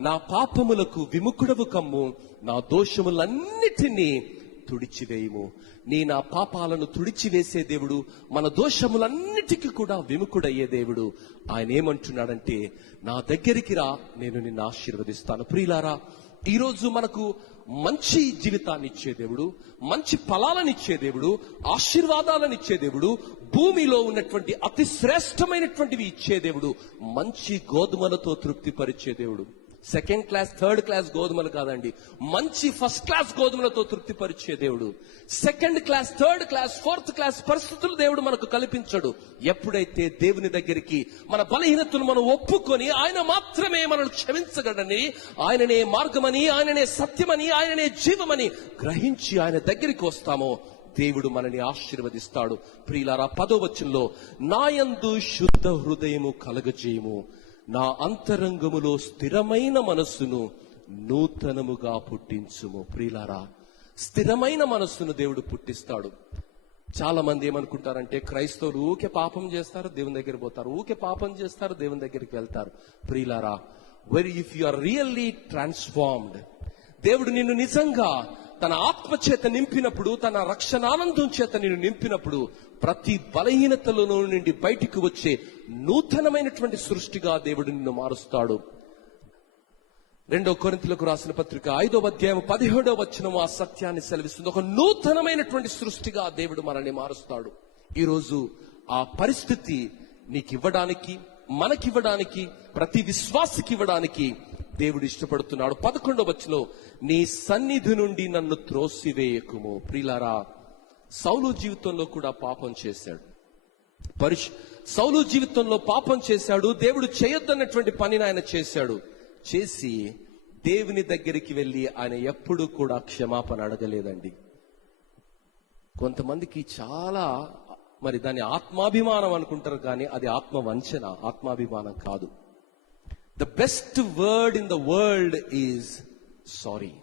నా పాపములకు విముఖుడవు కమ్ము, నా దోషములన్నిటినీ తుడిచివేయము. నా పాపాలను తుడిచివేసే దేవుడు, మన దోషములన్నిటికీ కూడా విముఖుడయ్యే దేవుడు. ఆయన ఏమంటున్నాడంటే, నా దగ్గరికి రా, నేను నిన్ను ఆశీర్వదిస్తాను. ప్రియులారా, ఈరోజు మనకు మంచి జీవితాన్ని ఇచ్చే దేవుడు, మంచి ఫలాలను ఇచ్చే దేవుడు, ఆశీర్వాదాలను ఇచ్చే దేవుడు, భూమిలో ఉన్నటువంటి అతి శ్రేష్టమైనటువంటివి ఇచ్చే దేవుడు, మంచి గోధుమలతో తృప్తిపరిచే దేవుడు. సెకండ్ క్లాస్, థర్డ్ క్లాస్ గోధుమలు కాదండి, మంచి ఫస్ట్ క్లాస్ గోధుమలతో తృప్తిపరిచే దేవుడు. Second class, third class, fourth class పరిస్థితులు దేవుడు మనకు కల్పించడు. ఎప్పుడైతే దేవుని దగ్గరికి మన బలహీనతను మనం ఒప్పుకొని ఆయన మాత్రమే మనల్ని క్షమించగలని, ఆయననే మార్గమని, ఆయననే సత్యమని, ఆయననే జీవమని గ్రహించి ఆయన దగ్గరికి వస్తామో దేవుడు మనని ఆశీర్వదిస్తాడు. ప్రియులారా, 10వ వచనంలో, నాయందు శుద్ధ హృదయము కలగజేయము, నా అంతరంగములో స్థిరమైన మనస్సును నూతనముగా పుట్టించుము. ప్రియులారా, స్థిరమైన మనస్సును దేవుడు పుట్టిస్తాడు. చాలా మంది ఏమనుకుంటారంటే, క్రైస్తవులు ఊకే పాపం చేస్తారు, దేవుని దగ్గర పోతారు, ఊకే పాపం చేస్తారు, దేవుని దగ్గరికి వెళ్తారు. ప్రియులారా, if you are really transformed, దేవుడు నిన్ను నిజంగా తన ఆత్మ చేత నింపినప్పుడు, తన రక్షణానందం చేత నిన్ను నింపినప్పుడు, ప్రతి బలహీనతలలో నుండి బయటికి వచ్చే నూతనమైనటువంటి సృష్టిగా దేవుడు నిన్ను మారుస్తాడు. 2వ కొరింథీయులకు రాసిన పత్రిక 5వ అధ్యాయం 17వ వచనం ఆ సత్యాన్ని సెలవిస్తుంది. ఒక నూతనమైనటువంటి సృష్టిగా దేవుడు మనల్ని మారుస్తాడు. ఈరోజు ఆ పరిస్థితి నీకు ఇవ్వడానికి, మనకివ్వడానికి, ప్రతి విశ్వాసికి ఇవ్వడానికి దేవుడు ఇష్టపడుతున్నాడు. 11వ వచనం, నీ సన్నిధి నుండి నన్ను త్రోసివేయకుము. ప్రియులారా, సౌలు జీవితంలో కూడా పాపం చేశాడు. సౌలు జీవితంలో పాపం చేశాడు. దేవుడు చేయొద్దన్నటువంటి పనిని ఆయన చేశాడు. చేసి దేవుని దగ్గరికి వెళ్ళి ఆయన ఎప్పుడు కూడా క్షమాపణ అడగలేదండి. కొంతమందికి చాలా మరి దాన్ని ఆత్మాభిమానం అనుకుంటారు, కానీ అది ఆత్మ వంచన, ఆత్మాభిమానం కాదు. The best word in the world is sorry.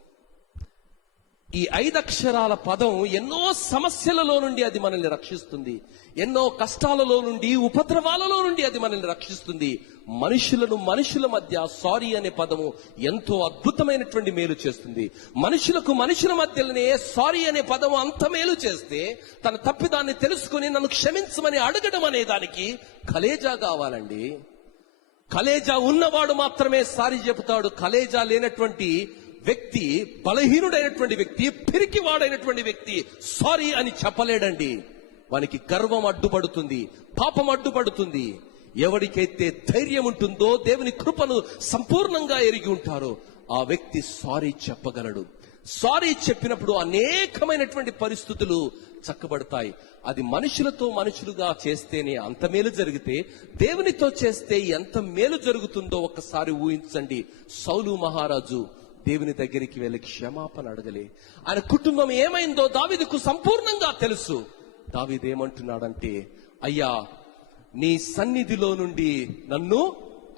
ఈ 5 అక్షరాల పదం ఎన్నో సమస్యలలో నుండి అది మనల్ని రక్షిస్తుంది. ఎన్నో కష్టాలలో నుండి, ఉపద్రవాలలో నుండి అది మనల్ని రక్షిస్తుంది. మనుషుల మధ్య సారీ అనే పదము ఎంతో అద్భుతమైనటువంటి మేలు చేస్తుంది. మనుషుల మధ్యలోనే సారీ అనే పదము అంత మేలు చేస్తే, తన తప్పిదాన్ని తెలుసుకుని నన్ను క్షమించమని అడగడం అనే దానికి కలేజా కావాలండి. కలేజా ఉన్నవాడు మాత్రమే సారీ చెబుతాడు. కలేజా లేనటువంటి వ్యక్తి, బలహీనుడైనటువంటి వ్యక్తి, పిరికివాడైనటువంటి వ్యక్తి సారీ అని చెప్పలేడండి. వానికి గర్వం అడ్డుపడుతుంది, పాపం అడ్డుపడుతుంది. ఎవరికైతే ధైర్యం ఉంటుందో, దేవుని కృపను సంపూర్ణంగా ఎరిగి ఉంటారో, ఆ వ్యక్తి సారీ చెప్పగలడు. సారీ చెప్పినప్పుడు అనేకమైనటువంటి పరిస్థితులు చక్కబడతాయి. అది మనుషులుగా చేస్తేనే అంత మేలు జరిగితే, దేవునితో చేస్తే ఎంత మేలు జరుగుతుందో ఒక్కసారి ఊహించండి. సౌలు మహారాజు దేవుని దగ్గరికి వెళ్లి క్షమాపణ అడగలే. ఆయన కుటుంబం ఏమైందో దావీదుకు సంపూర్ణంగా తెలుసు. దావీదు ఏమంటున్నాడంటే, అయ్యా, నీ సన్నిధిలో నుండి నన్ను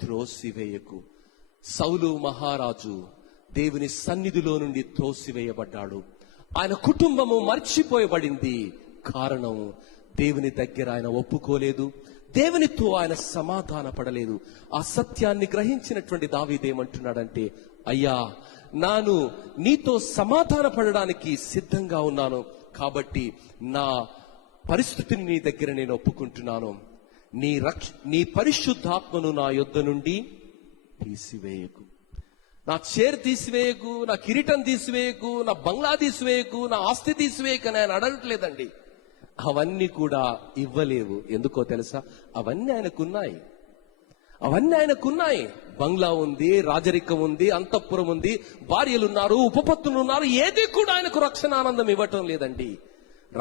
త్రోసివేయకు. సౌలు మహారాజు దేవుని సన్నిధిలో నుండి త్రోసివేయబడ్డాడు. ఆయన కుటుంబము మర్చిపోయబడింది. కారణం, దేవుని దగ్గర ఆయన ఒప్పుకోలేదు, దేవునితో ఆయన సమాధాన పడలేదు. ఆ సత్యాన్ని గ్రహించినటువంటి దావీదు ఏమంటున్నాడంటే, అయ్యా, నాను నీతో సమాధాన పడడానికి సిద్ధంగా ఉన్నాను, కాబట్టి నా పరిస్థితిని నీ దగ్గర నేను ఒప్పుకుంటున్నాను. నీ పరిశుద్ధాత్మను నా యొద్ద నుండి తీసివేయకు. నా చైర్ తీసివేయకు, నా కిరీటం తీసివేయకు, నా బంగ్లా తీసివేయకు, నా ఆస్తి తీసివేయకు అని ఆయన అడగట్లేదండి. అవన్నీ కూడా ఇవ్వలేవు. ఎందుకో తెలుసా? అవన్నీ ఆయనకున్నాయి. బంగ్లా ఉంది, రాజరికం ఉంది, అంతఃపురం ఉంది, భార్యలున్నారు, ఉపపత్తులు ఉన్నారు. ఏది కూడా ఆయనకు రక్షణానందం ఇవ్వటం లేదండి.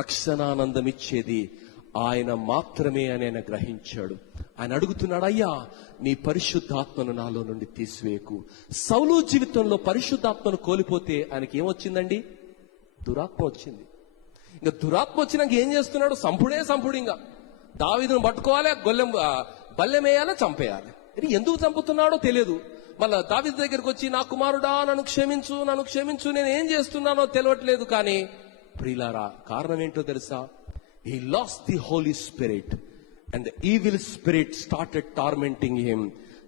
రక్షణానందం ఇచ్చేది ఆయన మాత్రమే అని ఆయన గ్రహించాడు. ఆయన అడుగుతున్నాడు, అయ్యా, నీ పరిశుద్ధాత్మను నాలో నుండి తీసివేయకు. సౌలు జీవితంలో పరిశుద్ధాత్మను కోల్పోతే ఆయనకి ఏమొచ్చిందండి? దురాత్మ వచ్చింది. ఇంకా దురాత్మ వచ్చినాక ఏం చేస్తున్నాడు? సంపుడు. ఇంకా దావీదును పట్టుకోవాలి, బల్లెం వేయాలి, చంపేయాలి. ఇది ఎందుకు చంపుతున్నాడో తెలియదు. మళ్ళా దావీదు దగ్గరికి వచ్చి, నా కుమారుడా, నన్ను క్షమించు, నేను ఏం చేస్తున్నానో తెలియట్లేదు. కానీ ప్రియులారా, కారణం ఏంటో తెలుసా? He lost the Holy Spirit and the evil spirit started tormenting him.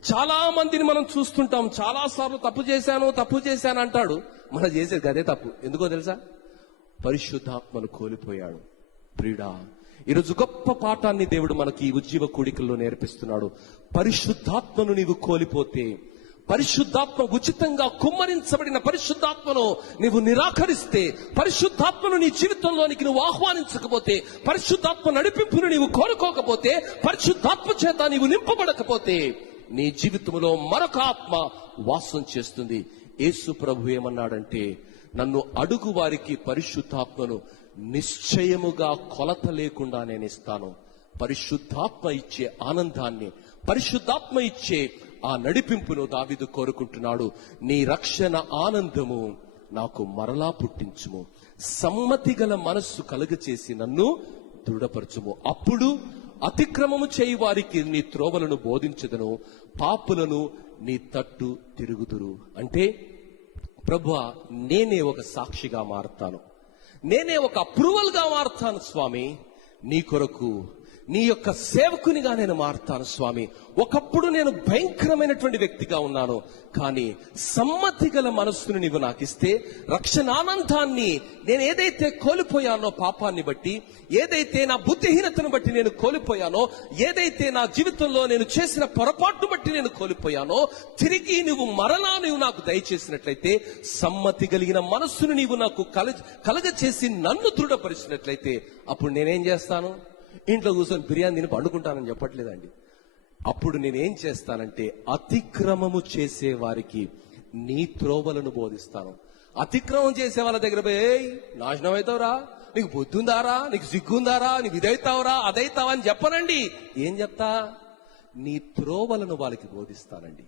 చాలా మందిని మనం చూస్తుంటాం. చాలా సార్లు తప్పు చేశాను అంటాడు. మనం చేసేది గదే తప్పు. ఎందుకో తెలుసా? పరిశుద్ధాత్మను కోల్పోయాడు. ప్రియుడా, ఈరోజు గొప్ప పాఠాన్ని దేవుడు మనకి ఈ ఉజ్జీవ కూడికల్లో నేర్పిస్తున్నాడు. పరిశుద్ధాత్మను నీవు కోల్పోతే, పరిశుద్ధాత్మ ఉచితంగా కుమ్మరించబడిన పరిశుద్ధాత్మను నీవు నిరాకరిస్తే, పరిశుద్ధాత్మను నీ జీవితంలోనికి నువ్వు ఆహ్వానించకపోతే, పరిశుద్ధాత్మ నడిపింపును నీవు కోరుకోకపోతే, పరిశుద్ధాత్మ చేత నీవు నింపబడకపోతే, నీ జీవితంలో మరొక ఆత్మ వాసం చేస్తుంది. యేసు ప్రభు ఏమన్నాడంటే, నన్ను అడుగు వారికి పరిశుద్ధాత్మను నిశ్చయముగా కొలత లేకుండా నేను ఇస్తాను. పరిశుద్ధాత్మ ఇచ్చే ఆనందాన్ని, పరిశుద్ధాత్మ ఇచ్చే ఆ నడిపింపును దావీదు కోరుకుంటున్నాడు. నీ రక్షణ ఆనందము నాకు మరలా పుట్టించుము, సమ్మతి గల మనస్సు కలుగచేసి నన్ను దృఢపరచుము. అప్పుడు అతిక్రమము చేయి వారికి నీ త్రోవలను బోధించదను, పాపులను నీ తట్టు తిరుగుదురు. అంటే ప్రభువా, నేనే ఒక సాక్షిగా మారుతాను, నేనే ఒక అప్రూవల్ గా మారుతాను స్వామి. నీ కొరకు నీ యొక్క సేవకునిగా నేను మారుతాను స్వామి. ఒకప్పుడు నేను భయంకరమైనటువంటి వ్యక్తిగా ఉన్నాను, కానీ సమ్మతి గల మనస్సును నీవు నాకు ఇస్తే, రక్షణానందాన్ని నేను ఏదైతే కోల్పోయానో పాపాన్ని బట్టి, ఏదైతే నా బుద్ధిహీనతను బట్టి నేను కోల్పోయానో, ఏదైతే నా జీవితంలో నేను చేసిన పొరపాటును బట్టి నేను కోల్పోయానో, తిరిగి మరలా నీవు నాకు దయచేసినట్లయితే, సమ్మతి కలిగిన మనస్సును నీవు నాకు కలగచేసి నన్ను దృఢపరిచినట్లయితే, అప్పుడు నేనేం చేస్తాను? ఇంట్లో కూర్చొని బిర్యానీ తిని పండుకుంటానని చెప్పట్లేదండి. అప్పుడు నేనేం చేస్తానంటే, అతిక్రమము చేసే వారికి నీ త్రోవలను బోధిస్తాను. అతిక్రమం చేసే వాళ్ళ దగ్గర పోయి, నాశనం అవుతావురా, నీకు బుద్ధి ఉందారా, నీకు సిగ్గుందారా, నీకు ఇదైతావురా, అదైతావా అని చెప్పనండి. ఏం చెప్తా? నీ త్రోవలను వాళ్ళకి బోధిస్తానండి.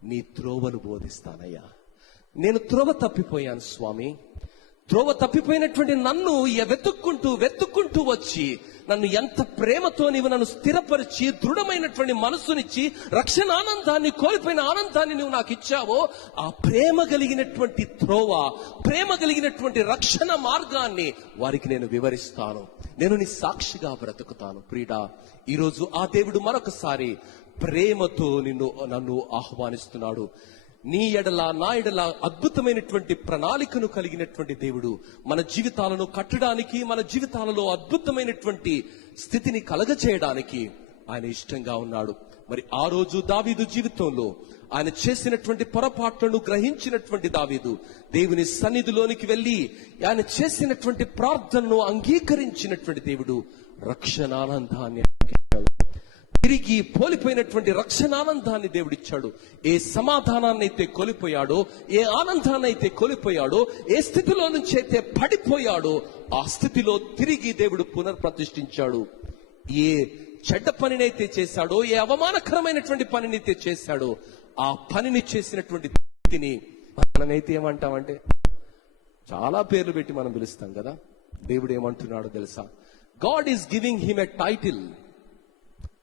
నీ త్రోవను బోధిస్తానయ్యా. నేను త్రోవ తప్పిపోయాను స్వామి, త్రోవ తప్పిపోయినటువంటి నన్ను వెతుక్కుంటూ వచ్చి నన్ను ఎంత ప్రేమతో నీవు నన్ను స్థిరపరిచి దృఢమైనటువంటి మనస్సునిచ్చి రక్షణ ఆనందాన్ని, కోల్పోయిన ఆనందాన్ని నువ్వు నాకు ఇచ్చావో, ఆ ప్రేమ కలిగినటువంటి త్రోవ, ప్రేమ కలిగినటువంటి రక్షణ మార్గాన్ని వారికి నేను వివరిస్తాను. నేను నీ సాక్షిగా బ్రతుకుతాను. ప్రియుడా, ఈరోజు ఆ దేవుడు మరొకసారి ప్రేమతో నన్ను ఆహ్వానిస్తున్నాడు. నీ ఎడల, నా ఎడల అద్భుతమైనటువంటి ప్రణాళికను కలిగినటువంటి దేవుడు మన జీవితాలను కట్టడానికి, మన జీవితాలలో అద్భుతమైనటువంటి స్థితిని కలగచేయడానికి ఆయన ఇష్టంగా ఉన్నాడు. మరి ఆ రోజు దావీదు జీవితంలో ఆయన చేసినటువంటి పొరపాట్లను గ్రహించినటువంటి దావీదు దేవుని సన్నిధిలోనికి వెళ్లి ఆయన చేసినటువంటి ప్రార్థనను అంగీకరించినటువంటి దేవుడు రక్షణానందాన్ని ఇచ్చాడు. తిరిగి పోలిపోయినటువంటి రక్షణానందాన్ని దేవుడిచ్చాడు. ఏ సమాధానాన్ని అయితే కోల్పోయాడో, ఏ ఆనందాన్ని అయితే కోల్పోయాడో, ఏ స్థితిలో నుంచి అయితే పడిపోయాడో ఆ స్థితిలో తిరిగి దేవుడు పునర్ప్రతిష్ఠించాడు. ఏ చెడ్డ పనినైతే చేశాడో, ఏ అవమానకరమైనటువంటి పనినైతే చేశాడో ఆ పనిని చేసినటువంటి వ్యక్తిని మనమైతే ఏమంటామంటే చాలా పేర్లు పెట్టి మనం పిలుస్తాం కదా. దేవుడు ఏమంటున్నాడో తెలుసా? God is giving him a title,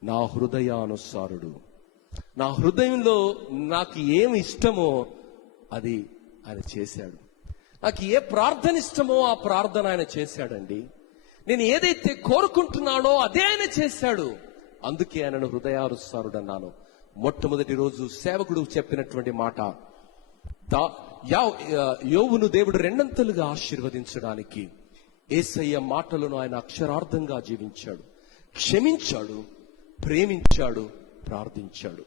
నా హృదయానుసారుడు. నా హృదయంలో నాకు ఏమి ఇష్టమో అది ఆయన చేశాడు. నాకు ఏ ప్రార్థన ఇష్టమో ఆ ప్రార్థన ఆయన చేశాడండి. నేను ఏదైతే కోరుకుంటున్నానో అదే ఆయన చేశాడు. అందుకే ఆయనను హృదయానుసారుడు అన్నాను. మొట్టమొదటి రోజు సేవకుడు చెప్పినటువంటి మాట, యోబును దేవుడు రెండంతలుగా ఆశీర్వదించడానికి యేసయ్య మాటలను ఆయన అక్షరార్థంగా జీవించాడు, క్షమించాడు, ప్రేమించాడు, ప్రార్థించాడు.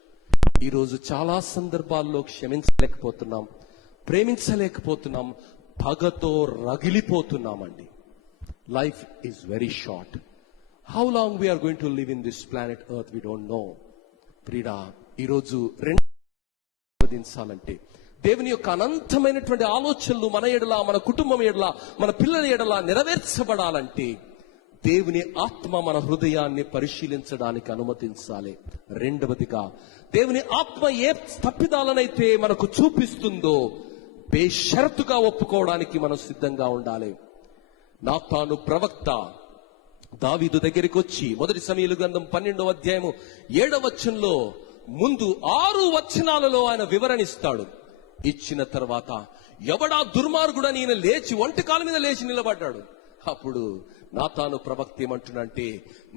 ఈరోజు చాలా సందర్భాల్లో క్షమించలేకపోతున్నాం, ప్రేమించలేకపోతున్నాం, పగతో రగిలిపోతున్నామండి. Life is very short. How long we are going to live in this planet earth we don't know. ప్రియుడా, ఈరోజు ఆశీర్వదించాలంటే దేవుని యొక్క అనంతమైనటువంటి ఆలోచనలు మన ఎడల, మన కుటుంబం ఎడల, మన పిల్లల ఎడల నెరవేర్చబడాలంటే దేవుని ఆత్మ మన హృదయాన్ని పరిశీలించడానికి అనుమతించాలి. రెండవదిగా, దేవుని ఆత్మ ఏ తప్పిదాలనైతే మనకు చూపిస్తుందో బేషరతుగా ఒప్పుకోవడానికి మనం సిద్ధంగా ఉండాలి. నాతాను ప్రవక్త దావీదు దగ్గరికి వచ్చి మొదటి సమూయేలు గ్రంథం 12వ అధ్యాయము 7వ వచనంలో ముందు 6 వచనాలలో ఆయన వివరణ ఇస్తాడు. ఇచ్చిన తర్వాత ఎవడా దుర్మార్గుడని ఈయన లేచి ఒంటికాల మీద లేచి నిలబడ్డాడు. అప్పుడు నాతాను ప్రవక్త ఏమంటున్నంటే,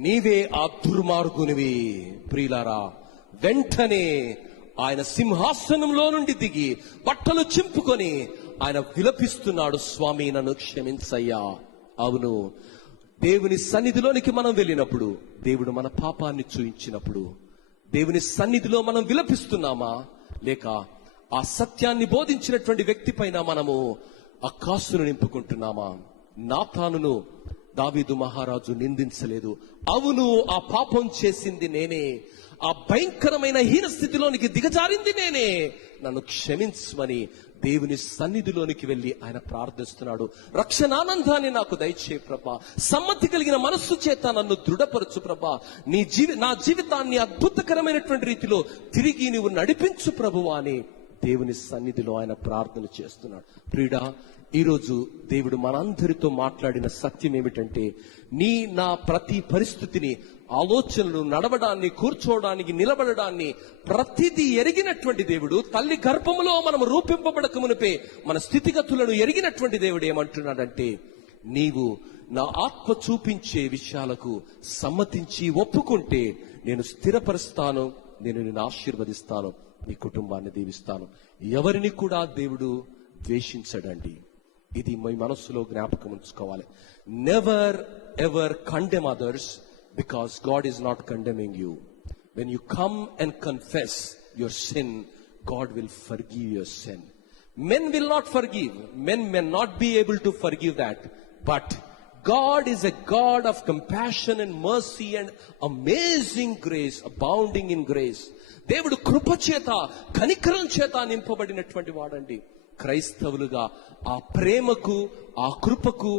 నీవే ఆ దుర్మార్గునివి. ప్రియులారా, వెంటనే ఆయన సింహాసనంలో నుండి దిగి బట్టలు చింపుకొని ఆయన విలపిస్తున్నాడు, స్వామి నన్ను క్షమించయ్యా. అవును, దేవుని సన్నిధిలోనికి మనం వెళ్ళినప్పుడు, దేవుడు మన పాపాన్ని చూయించినప్పుడు దేవుని సన్నిధిలో మనం విలపిస్తున్నామా, లేక ఆ సత్యాన్ని బోధించినటువంటి వ్యక్తి పైన మనము ఆ కాసును నింపుకుంటున్నామా? నాతానును దావీదు మహారాజు నిందించలేదు. అవును, ఆ పాపం చేసింది నేనే, ఆ భయంకరమైన హీన స్థితిలోనికి దిగజారింది నేనే, నన్ను క్షమించమని దేవుని సన్నిధిలోనికి వెళ్లి ఆయన ప్రార్థిస్తున్నాడు. రక్షణానందాన్ని నాకు దయచే ప్రభా, సమ్మతి కలిగిన మనస్సు చేత నన్ను దృఢపరచు ప్రభా, నా జీవితాన్ని అద్భుతకరమైనటువంటి రీతిలో తిరిగి నీవు నడిపించు ప్రభువా అని దేవుని సన్నిధిలో ఆయన ప్రార్థన చేస్తున్నాడు. ప్రియుడా, ఈరోజు దేవుడు మనందరితో మాట్లాడిన సత్యం ఏమిటంటే, నా ప్రతి పరిస్థితిని, ఆలోచనలు, నడవడాన్ని, కూర్చోవడానికి, నిలబడడాన్ని ప్రతిదీ ఎరిగినటువంటి దేవుడు. తల్లి గర్భములో మనం రూపింపబడక మునిపే మన స్థితిగతులను ఎరిగినటువంటి దేవుడు ఏమంటున్నాడంటే, నీవు నా ఆత్మ చూపించే విషయాలకు సమ్మతించి ఒప్పుకుంటే నేను స్థిరపరుస్తాను, నేను నిన్ను ఆశీర్వదిస్తాను, నీ కుటుంబాన్ని దీవిస్తాను. ఎవరిని కూడా దేవుడు ద్వేషించడండి. ఇది మీ మనస్సులో జ్ఞాపకం ఉంచుకోవాలి. Never ever condemn others, because God is not condemning you. When you come and confess your sin, God will forgive your sin. Men will not forgive. Men may not be able to forgive that. But God is a God of compassion and mercy and amazing grace, abounding in grace. దేవుడు కృప చేత, కనికరం చేత నింపబడినటువంటి వాడండి. క్రైస్తవులుగా ఆ ప్రేమకు, ఆ కృపకు,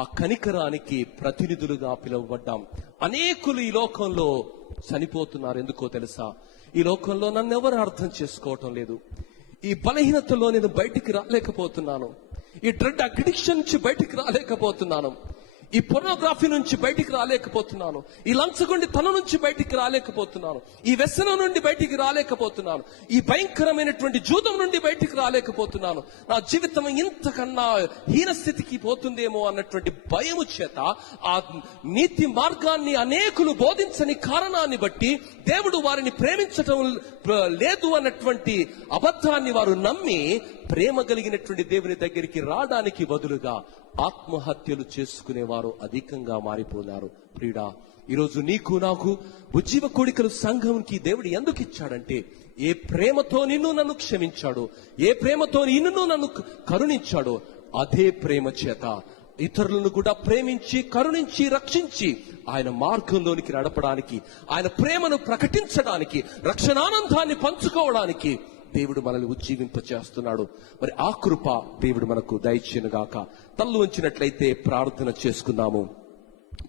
ఆ కనికరానికి ప్రతినిధులుగా పిలువబడ్డాం. అనేకులు ఈ లోకంలో చనిపోతున్నారు. ఎందుకో తెలుసా? ఈ లోకంలో నన్ను ఎవరు అర్థం చేసుకోవటం లేదు. ఈ బలహీనతలో నేను బయటికి రాలేకపోతున్నాను. ఈ డ్రగ్ అడిక్షన్ నుంచి బయటికి రాలేకపోతున్నాను, ఈ పొర్నోగ్రఫీ నుంచి బయటికి రాలేకపోతున్నాను, ఈ లంచగొండి తన నుంచి బయటికి రాలేకపోతున్నాను, ఈ వ్యసనం నుండి బయటికి రాలేకపోతున్నాను, ఈ భయంకరమైనటువంటి జూదం నుండి బయటికి రాలేకపోతున్నాను, నా జీవితం ఇంతకన్నా హీన స్థితికి పోతుందేమో అన్నటువంటి భయము చేత ఆ నీతి మార్గాన్ని అనేకులు బోధించని కారణాన్ని బట్టి దేవుడు వారిని ప్రేమించటం లేదు అన్నటువంటి అబద్ధాన్ని వారు నమ్మి ప్రేమ కలిగినటువంటి దేవుని దగ్గరికి రావడానికి బదులుగా ఆత్మహత్యలు చేసుకునేవారు అధికంగా మారిపోయినారు. ప్రియుడా, ఈరోజు నీకు నాకు ఉజ్జీవ కోడికలు సంఘంకి దేవుడు ఎందుకు ఇచ్చాడంటే, ఏ ప్రేమతో నిన్ను నన్ను క్షమించాడు, ఏ ప్రేమతో నిన్ను నన్ను కరుణించాడో అదే ప్రేమ చేత ఇతరులను కూడా ప్రేమించి కరుణించి రక్షించి ఆయన మార్గంలోనికి నడపడానికి, ఆయన ప్రేమను ప్రకటించడానికి, రక్షణానందాన్ని పంచుకోవడానికి దేవుడు మనల్ని ఉజ్జీవింప చేస్తున్నాడు. మరి ఆ కృప దేవుడు మనకు దయచేయునుగాక. తల్లు ఉంచినట్లయితే ప్రార్థన చేసుకుందాము.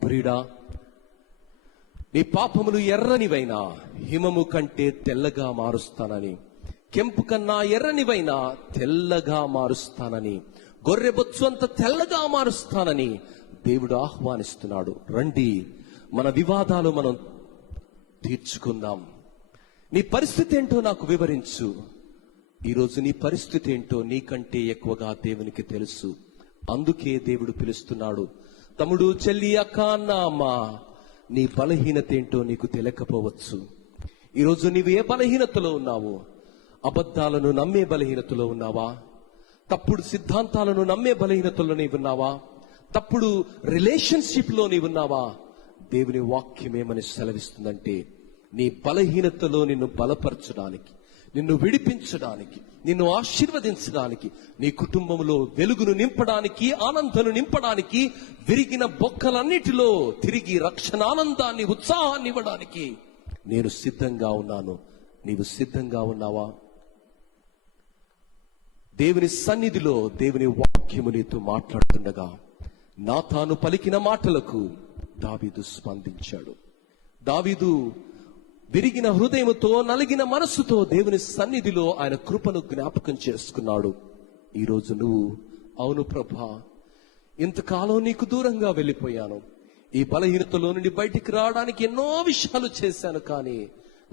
ప్రియుడా, నీ పాపములు ఎర్రనివైనా హిమము కంటే తెల్లగా మారుస్తానని, కెంపు కన్నా ఎర్రనివైనా తెల్లగా మారుస్తానని, గొర్రె బొచ్చు అంత తెల్లగా మారుస్తానని దేవుడు ఆహ్వానిస్తున్నాడు. రండి, మన వివాదాలు మనం తీర్చుకుందాం. నీ పరిస్థితి ఏంటో నాకు వివరించు. ఈరోజు నీ పరిస్థితి ఏంటో నీకంటే ఎక్కువగా దేవునికి తెలుసు. అందుకే దేవుడు పిలుస్తున్నాడు. తమ్ముడు, చెల్లి, అక్క, అన్న, అమ్మ, నీ బలహీనత ఏంటో నీకు తెలియకపోవచ్చు. ఈరోజు నీవు ఏ బలహీనతలో ఉన్నావు? అబద్ధాలను నమ్మే బలహీనతలో ఉన్నావా? తప్పుడు సిద్ధాంతాలను నమ్మే బలహీనతలో నీవున్నావా? తప్పుడు రిలేషన్షిప్ లో నీవున్నావా? దేవుని వాక్యం ఏమని సెలవిస్తుందంటే, నీ బలహీనతలో నిన్ను బలపరచడానికి, నిన్ను విడిపించడానికి, నిన్ను ఆశీర్వదించడానికి, నీ కుటుంబంలో వెలుగును నింపడానికి, ఆనందను నింపడానికి, విరిగిన బొక్కలన్నిటిలో తిరిగి రక్షణ ఆనందాన్ని, ఉత్సాహాన్ని ఇవ్వడానికి నేను సిద్ధంగా ఉన్నాను. నీవు సిద్ధంగా ఉన్నావా? దేవుని సన్నిధిలో దేవుని వాక్యము నీతో మాట్లాడుతుండగా నాతాను పలికిన మాటలకు దావీదు స్పందించాడు. దావీదు విరిగిన హృదయముతో, నలిగిన మనస్సుతో దేవుని సన్నిధిలో ఆయన కృపను జ్ఞాపకం చేసుకున్నాడు. ఈరోజు నువ్వు, అవును ప్రభా, ఇంతకాలం నీకు దూరంగా వెళ్ళిపోయాను, ఈ బలహీనతలో నుండి బయటికి రావడానికి ఎన్నో విషయాలు చేశాను, కానీ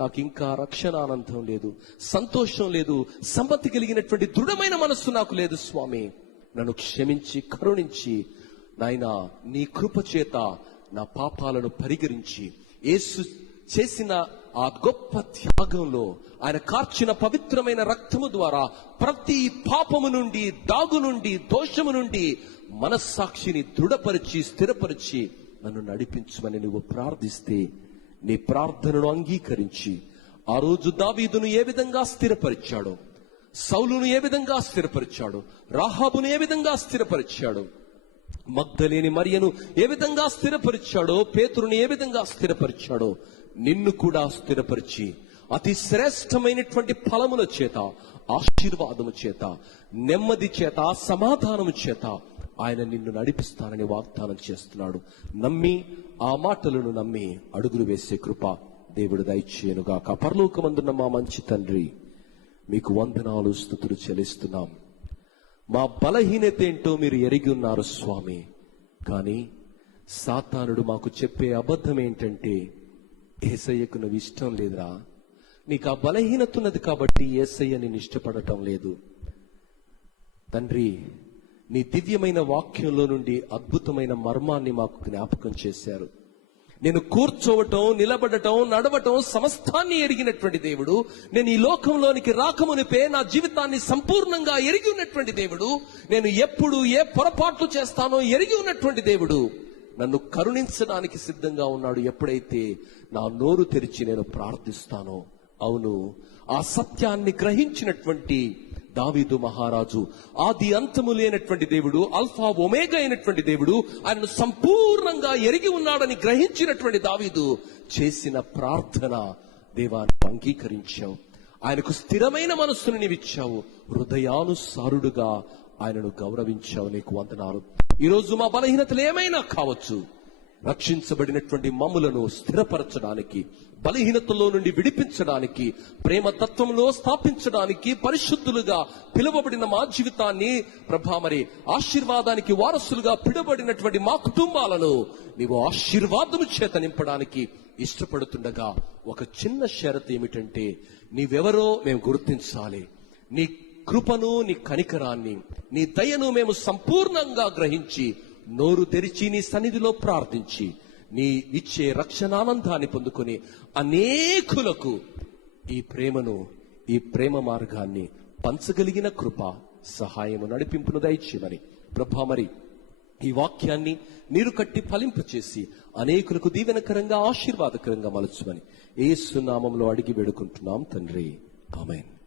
నాకు ఇంకా రక్షణ ఆనందం లేదు, సంతోషం లేదు, సంపత్తి కలిగినటువంటి దృఢమైన మనస్సు నాకు లేదు స్వామి. నన్ను క్షమించి కరుణించి నాయనా, నీ కృప చేత నా పాపాలను పరిహరించి యేసు చేసిన ఆ గొప్ప త్యాగంలో, ఆయన కార్చిన పవిత్రమైన రక్తము ద్వారా ప్రతి పాపము నుండి, దాగు నుండి, దోషము నుండి మనస్సాక్షిని దృఢపరిచి స్థిరపరిచి నన్ను నడిపించమని నువ్వు ప్రార్థిస్తే, నీ ప్రార్థనను అంగీకరించి ఆ రోజు దావీదును ఏ విధంగా స్థిరపరిచాడో, సౌలును ఏ విధంగా స్థిరపరిచాడో, రాహాబును ఏ విధంగా స్థిరపరిచాడో, మగ్దలేని మరియను ఏ విధంగా స్థిరపరిచాడో, పేతురుని ఏ విధంగా స్థిరపరిచాడో, నిన్ను కూడా స్థిరపరిచి అతి శ్రేష్టమైనటువంటి ఫలముల చేత, ఆశీర్వాదము చేత, నెమ్మది చేత, సమాధానము చేత ఆయన నిన్ను నడిపిస్తానని వాగ్దానం చేస్తున్నాడు. నమ్మి, ఆ మాటలను నమ్మి అడుగులు వేసే కృప దేవుడు దయచేయనుగాక. పరలోకమందున్న మా మంచి తండ్రి, మీకు వందనాలు, స్తుతులు చెల్లిస్తున్నాం. మా బలహీనత ఏంటో మీరు ఎరిగి ఉన్నారు స్వామి. కానీ సాతానుడు మాకు చెప్పే అబద్ధం ఏంటంటే, యేసయ్యకు నువ్వు ఇష్టం లేదురా, నీకు ఆ బలహీనత ఉన్నది కాబట్టి యేసయ్య నేను ఇష్టపడటం లేదు. తండ్రి, నీ దివ్యమైన వాక్యంలో నుండి అద్భుతమైన మర్మాన్ని మాకు జ్ఞాపకం చేశారు. నేను కూర్చోవటం, నిలబడటం, నడవటం సమస్తాన్ని ఎరిగినటువంటి దేవుడు, నేను ఈ లోకంలోనికి రాకమునిపే నా జీవితాన్ని సంపూర్ణంగా ఎరిగి ఉన్నటువంటి దేవుడు, నేను ఎప్పుడు ఏ పొరపాట్లు చేస్తానో ఎరిగి ఉన్నటువంటి దేవుడు నన్ను కరుణించడానికి సిద్ధంగా ఉన్నాడు ఎప్పుడైతే నా నోరు తెరిచి నేను ప్రార్థిస్తానో. అవును, ఆ సత్యాన్ని గ్రహించినటువంటి దావీదు మహారాజు, ఆది అంతము లేనటువంటి దేవుడు, అల్ఫా ఒమేగా అయినటువంటి దేవుడు, ఆయనను సంపూర్ణంగా ఎరిగి ఉన్నాడని గ్రహించినటువంటి దావీదు చేసిన ప్రార్థన దేవాన్ని అంగీకరించావు. ఆయనకు స్థిరమైన మనస్సును నీవిచ్చావు, హృదయానుసారుడుగా ఆయనను గౌరవించావు. నీకు వందనాలు. ఈరోజు మా బలహీనతలు ఏమైనా కావచ్చు, రక్షించబడినటువంటి మమ్ములను స్థిరపరచడానికి, బలహీనతలో నుండి విడిపించడానికి, ప్రేమ తత్వంలో స్థాపించడానికి, పరిశుద్ధులుగా పిలువబడిన మా జీవితాన్ని ప్రభా మరి ఆశీర్వాదానికి వారసులుగా పిలువబడినటువంటి మా కుటుంబాలను నీవు ఆశీర్వాదము చేత నింపడానికి ఇష్టపడుతుండగా ఒక చిన్న షరతు ఏమిటంటే, నీవెవరో మేము గుర్తించాలి. నీ కృపను, నీ కనికరాన్ని, నీ దయను మేము సంపూర్ణంగా గ్రహించి నోరు తెరిచి నీ సన్నిధిలో ప్రార్థించి నీ ఇచ్చే రక్షణానందాన్ని పొందుకొని అనేకులకు ఈ ప్రేమను, ఈ ప్రేమ మార్గాన్ని పంచగలిగిన కృప, సహాయము, నడిపింపును దయచేయమని ప్రభా మరి ఈ వాక్యాన్ని నీరు కట్టి ఫలింపచేసి అనేకులకు దీవెనకరంగా, ఆశీర్వాదకరంగా మలచుమని యేసు నామములో అడిగి వేడుకుంటున్నాం తండ్రి. ఆమేన్.